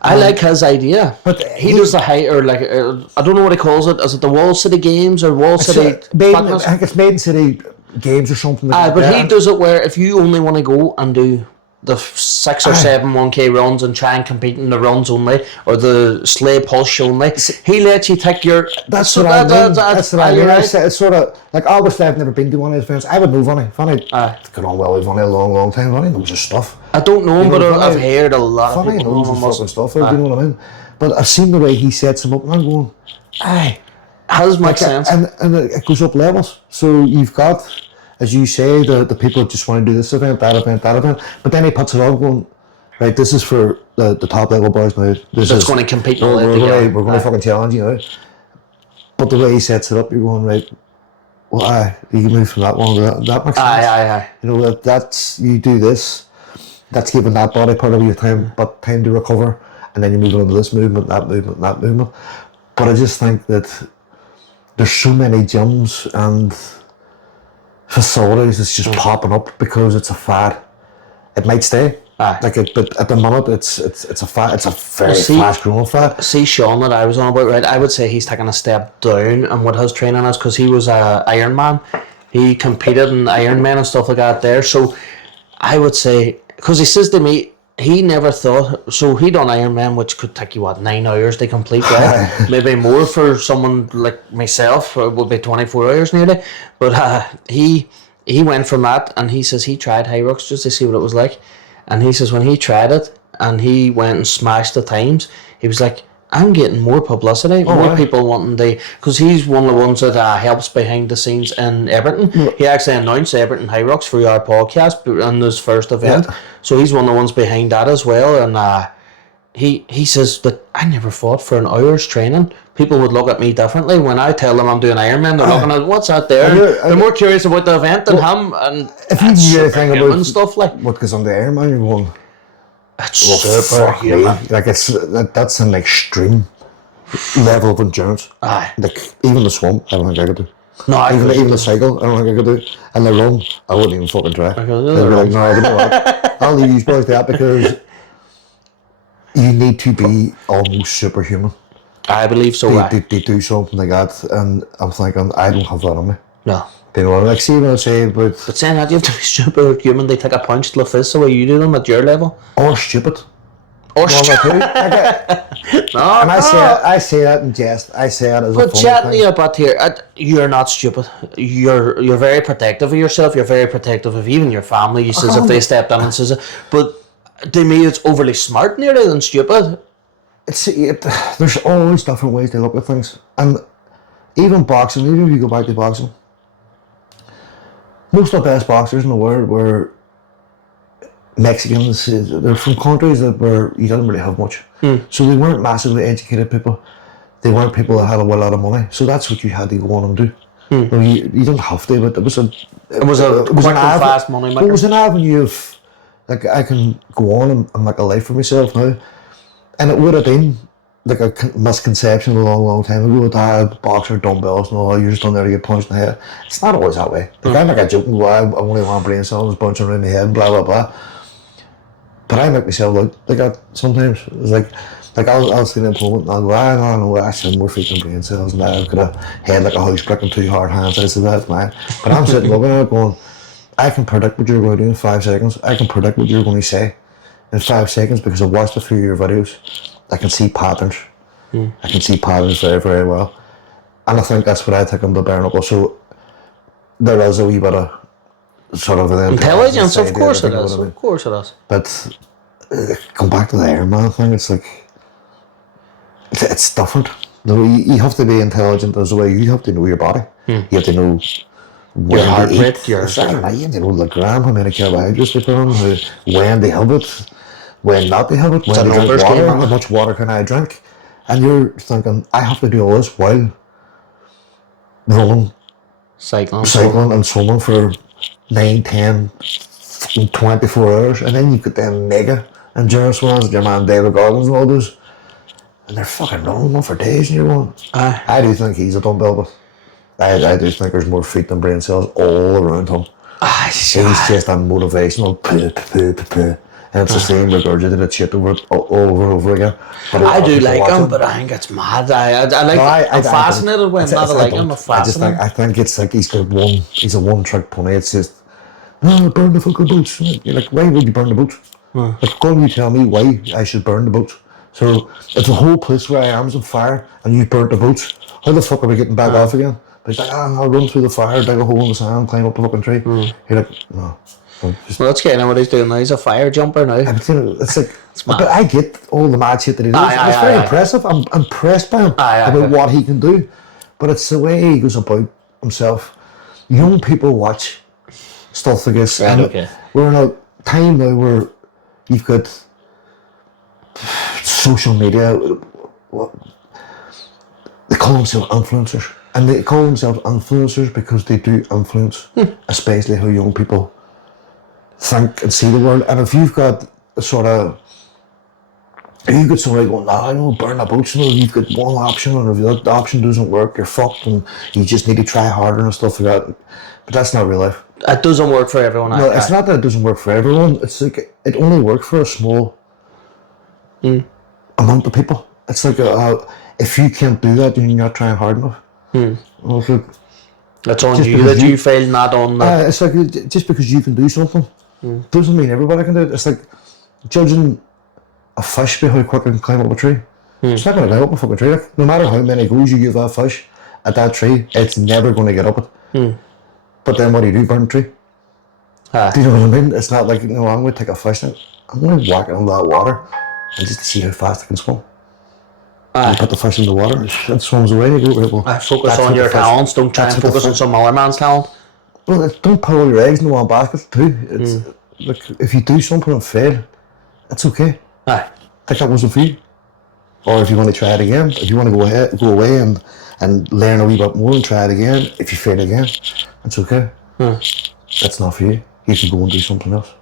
I like his idea, but he does the height, or like I don't know what he calls it. Is it the Wall City Games or Wall City? I think it's Maiden City Games or something. But he does it where if you only want to go and do the 6 or 7 1K runs and try and compete in the runs only, or the sleigh push only, he lets you take your. That's what I mean. That's what I mean. It's sort of like, obviously I've never been to one of his events. I would know Ronnie. Ronnie got on well with Ronnie a long time. Ronnie knows his stuff. I don't know him, but I've heard a lot of people knows his fucking stuff. You know what I mean? But I've seen the way he sets them up, and I'm going, has makes sense. And it goes up levels. So you've got, as you say, the people that just want to do this event, that event. But then he puts it on going, right, this is for the top level boys now. This is going to compete. We're going to fucking challenge you now. But the way he sets it up, you're going, right, well, you can move from that one to that makes sense. You know, that's, you do this. that's giving that body part of your time, but time to recover, and then you move on to this movement, that movement, that movement. But I just think that there's so many gyms and facilities that's just popping up because it's a fad. It might stay. But at the moment, it's a fad. It's a very fast growing fad. See Sean that I was on about, right? I would say he's taken a step down in what his training is because he was a Ironman. He competed in Ironman and stuff like that there. So I would say, because he says to me, he never thought, so he done Ironman, which could take you 9 hours to complete, right? Maybe more for someone like myself. It would be 24 hours nearly. But he went from that, and he says he tried High Rocks just to see what it was like. And he says when he tried it and he went and smashed the times, he was like, I'm getting more publicity, more people wanting to, because he's one of the ones that helps behind the scenes in Everton. He actually announced Everton High Rocks for our podcast in his first event. So he's one of the ones behind that as well. And he says that I never fought for an hour's training. People would look at me differently when I tell them I'm doing Ironman. They're looking at what's that there. They're more curious about the event than him. And if you knew anything about stuff like what goes on the Ironman, you're going, it's super human. Like that's an extreme level of endurance. Like even the swim, I don't think I could do. No, even the cycle, I don't think I could do. And the run, I wouldn't even fucking try. I'd be like, no, I don't know what. I'll leave you boys to that because you need to be almost superhuman. I believe so. They do something like that, and I'm thinking, I don't have that on me. No. You know, like, see what I say about... But saying that, you have to be superhuman. They take a punch to the face the way you do them at your level. Or stupid. Or stupid. And I say that in jest. I say that as a fun thing. But chatting to you about here, you're not stupid. You're very protective of yourself. You're very protective of even your family. You says if they stepped in and says it. But to me, it's overly smart nearly than stupid. There's always different ways to look at things. And even boxing, even if you go back to boxing, most of the best boxers in the world were Mexicans. They're from countries where you didn't really have much. So they weren't massively educated people. They weren't people that had a lot of money. So that's what you had to go on and do. You didn't have to, but it was a fast money maker. It was an avenue of, like, I can go on and make a life for myself now. And it would have been like a misconception a long time ago that boxer dumbbells and all, you're just done there to get punched in the head. It's not always that way. Like, I make a joke and go, I only want brain cells bouncing around my head and blah blah blah. But I make myself look like that sometimes. It's like I'll see an opponent and I'll go, no, I should have more freaking brain cells and I've got a head like a house brick and 2 hard hands. I said, that's mine. But I'm sitting looking at it going, I can predict what you're going to do in 5 seconds. I can predict what you're going to say in 5 seconds because I've watched a few of your videos. I can see patterns. I can see patterns very, very well. And I think that's what I take on the bare knuckle. So there is a wee bit of sort of an intelligence, of course it is. Of course it is. But come back to the Ironman thing, it's like, it's different. You have to be intelligent as well. You have to know your body. You have to know your heart rate, you have to know the gram, how many carbohydrates they put on, when they have it, when not they have it, when they drink water, how much water can I drink? And you're thinking, I have to do all this while running, cycling and swimming for 9, 10, 24 hours. And then you get them mega endurance ones with your man David Goggins and all those. And they're fucking running them for days and you're going, I do think he's a dumbbell, but I do think there's more feet than brain cells all around him. He's just a motivational and it's the same regurgitated shit all over again. But I do like him, but I think it's mad. I'm fascinated when I like him. I think it's like he's a one-trick pony. It's just, burn the fucking boots. You're like, why would you burn the boots? Like, go and you tell me why I should burn the boots. So if the whole place where I am is on fire and you burnt the boots, how the fuck are we getting back off again? But he's like, I'll run through the fire, dig a hole in the sand, climb up a fucking tree. You're like, no. Well, that's kind of what he's doing now. He's a fire jumper now. It's like, but I get all the mad shit that he does. It's very impressive. I'm impressed by him about what he can do. But it's the way he goes about himself. Young people watch stuff like this. Right, we're in a time now where you've got social media. They call themselves influencers. And they call themselves influencers because they do influence, especially how young people think and see the world. And if you've got a sort of, if you've got somebody going, nah, I know, burn the boats, you know, you've got one option, and if that option doesn't work, you're fucked, and you just need to try harder and stuff like that. But that's not real life. It doesn't work for everyone. No, it's not that it doesn't work for everyone. It's like it only works for a small amount of people. It's like if you can't do that, then you're not trying hard enough. Well, look, that's on you that you fail, not on the... it's like just because you can do something doesn't mean everybody can do it. It's like judging a fish by how quick it can climb up a tree. It's not going to climb up a fucking tree. Like, no matter how many goes you give that fish at that tree, it's never going to get up it. But then what do? Burn the tree? Do you know what I mean? It's not like, I'm going to take a fish now. I'm going to whack it on that water and just to see how fast it can swim. You put the fish in the water, it swims away. You go, right, well, focus on your talents, don't try and focus on some other man's talent. Well, don't put all your eggs in one basket too. It's like, if you do something and fail, it's okay. Think that wasn't for you. Or if you want to try it again, if you want to go away and learn a wee bit more and try it again, if you fail again, it's okay. That's not for you. You can go and do something else.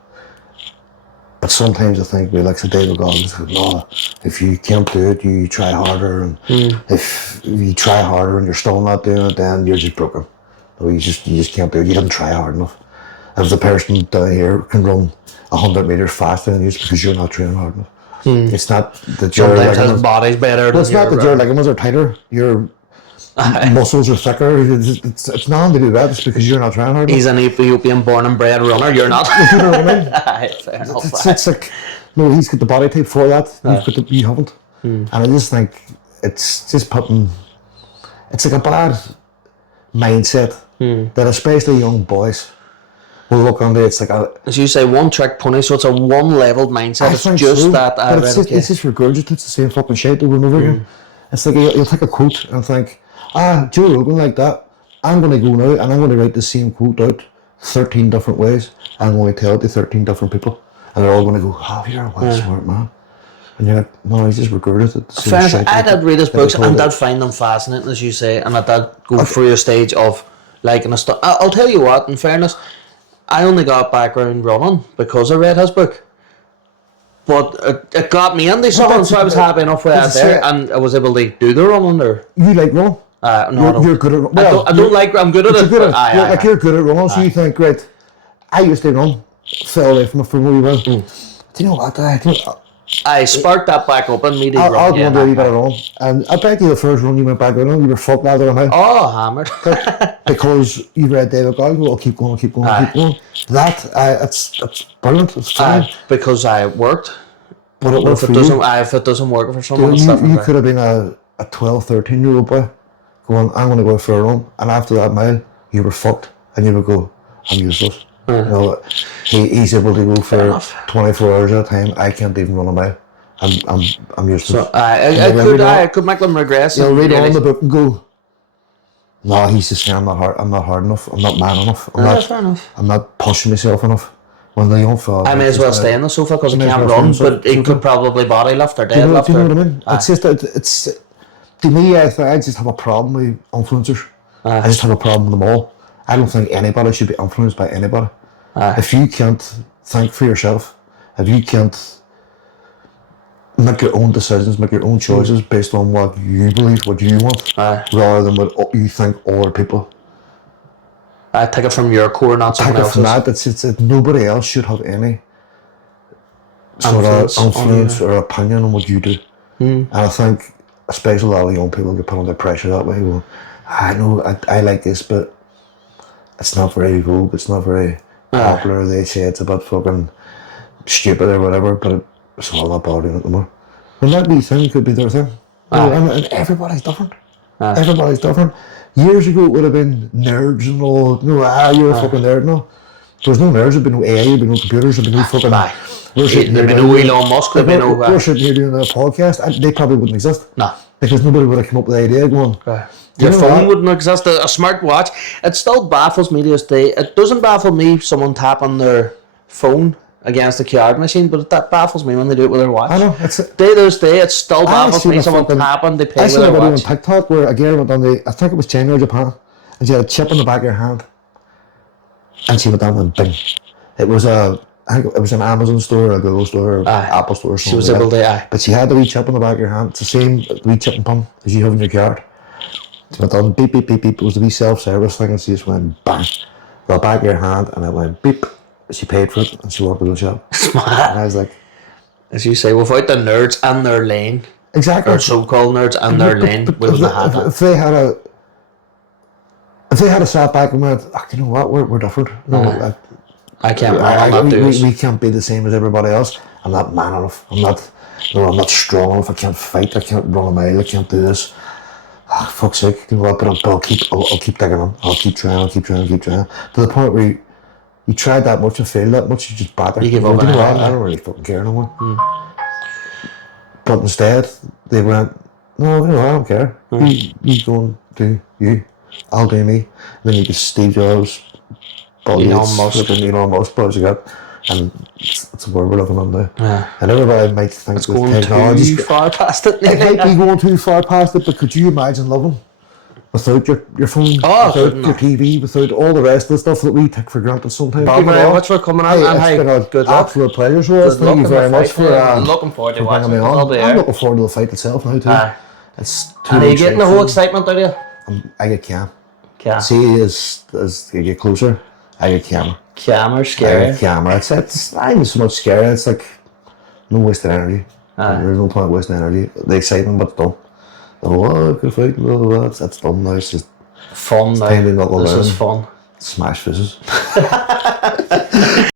But sometimes I think we like David Goggins said, no, if you can't do it, you try harder, and if you try harder and you're still not doing it, then you're just broken. No, you just can't do it. You didn't try hard enough. If the person down here can run 100 meters faster than you, it's because you're not training hard enough. It's not that your his body's better. Well, it's not that your ligaments are tighter. Your muscles are thicker. It's nothing to do with that. It's because you're not trying hard enough. He's an Ethiopian born and bred runner. You're not. You know what I mean? Fair enough. It's like, no, he's got the body type for that. You haven't. And I just think it's just putting. It's like a bad mindset that especially young boys will look on there. It's like as you say, one trick pony. So it's a one-leveled mindset. It's just so, that. It's just regurgitates the same fucking shit over and over again. It's like you'll take a quote and think, Joe Rogan like that. I'm going to go now and I'm going to write the same quote out 13 different ways. I'm going to tell it to 13 different people, and they're all going to go, you're a wild smart man. And you're like, no, he's just regurgitated the same shit. I did read his books and did find them fascinating, as you say, and I did go through a stage of liking a stuff. I'll tell you what, in fairness, I only got background running because I read his book. But it got me into something, so I was happy enough with that there, and I was able to do the running there. You like running? No, you're good at running. Well, I'm good at it. You're good at running, so you think, right, I used to run, fell away from it for a wee while. Do you know what? I sparked that back up and me to I'll go and do a wee bit of running. And I bet you the first run you went back on, you were fucked out of the mouth. Oh, hammered. Because you read David Goggins, well, keep going. That, it's brilliant, it's fine. Because I worked. But it worked for you. If it doesn't work for someone, you could have been a 12, 13-year-old boy going, I'm going to go for a run. And after that mile, you were fucked. And you would go, I'm useless. You know, he's able to go for 24 hours at a time. I can't even run a mile. I'm useless. So I could make them regress. You'll read on the book and go, no, he's just saying I'm not hard enough. I'm not man enough. Fair enough. I'm not pushing myself enough. When the young fella, I may as well stay on the sofa because I can't run, but he could probably body lift or deadlift. Do you know what I mean? It's just it's to me. I just have a problem with influencers. I just have a problem with them all. I don't think anybody should be influenced by anybody. If you can't think for yourself, if you can't make your own decisions, make your own choices based on what you believe, what you want, rather than what you think other people. I take it from your core, not someone else's. From that, it's that nobody else should have any sort of influence or opinion on what you do. And I think, especially a lot of young people get put under pressure that way. Well, I know I like this, but it's not very vogue, it's not very popular. They say it's a bit fucking stupid or whatever, but it's all not bothering it no more. And that wee thing could be their thing. And everybody's different. Everybody's different. Years ago, it would have been nerds and all. You're a fucking nerd. No, there's no nerds. There'd be no AI. There'd be no computers. There'd be no fucking. There'd be no Elon Musk. There'd be no. We're sitting here doing a podcast, and they probably wouldn't exist. No, because nobody would have come up with the idea going. Your phone wouldn't exist. A smartwatch. It still baffles me to this day. It doesn't baffle me someone tapping their phone against the card machine, but that baffles me when they do it with their watch. I know. Day to this day, it still baffles me someone tapping the pay with their watch. I saw a video on TikTok where a girl went on I think it was China or Japan, and she had a chip in the back of her hand, and she went down and bing. It was a I think it was an Amazon store, a Google store, or Apple store or something. She was able to, But she had the wee chip on the back of your hand. It's the same wee chip and pump as you have in your car. She went on beep, beep, beep, beep. It was the wee self-service thing, and she just went bang. The back of your hand, and it went beep. She paid for it, and she walked to the shop. And I was like... As you say, without the nerds and their lane, exactly. or so-called nerds and their lane, we wouldn't have had that. If they had a sat back and went, you know what, we're different. No, I can't run on that we can't be the same as everybody else. I'm not man enough. I'm not strong enough. I can't fight. I can't run a mile. I can't do this. Fuck's sake. You know what, but I'll keep digging on. I'll keep trying. To the point where you tried that much and failed that much, you just batter. You give up on it. I don't really fucking care no more. But instead, they went, no, I don't care. You go and do you. I'll do me. And then you get Steve Jobs, Elon Musk, but you got, and it's where we're living on now. Yeah. And everybody might think it's going too far past it. It might be going too far past it, but could you imagine living without your phone, without your TV, without all the rest of the stuff that we take for granted sometimes? Thank you very much for coming on. It's been an absolute pleasure, so thank you very much for looking forward to watching me it. I'm looking forward to the fight itself now too. It's are you getting the whole excitement out of you? I get cam. See, as you get closer, I get camera. Camera's scary. I get camera. It's not even so much scary. It's like no wasted energy. There's no point wasting energy. The excitement, but it's done. Good fight, blah, blah, blah. That's done now. It's just fun now. This is fun. Smash faces.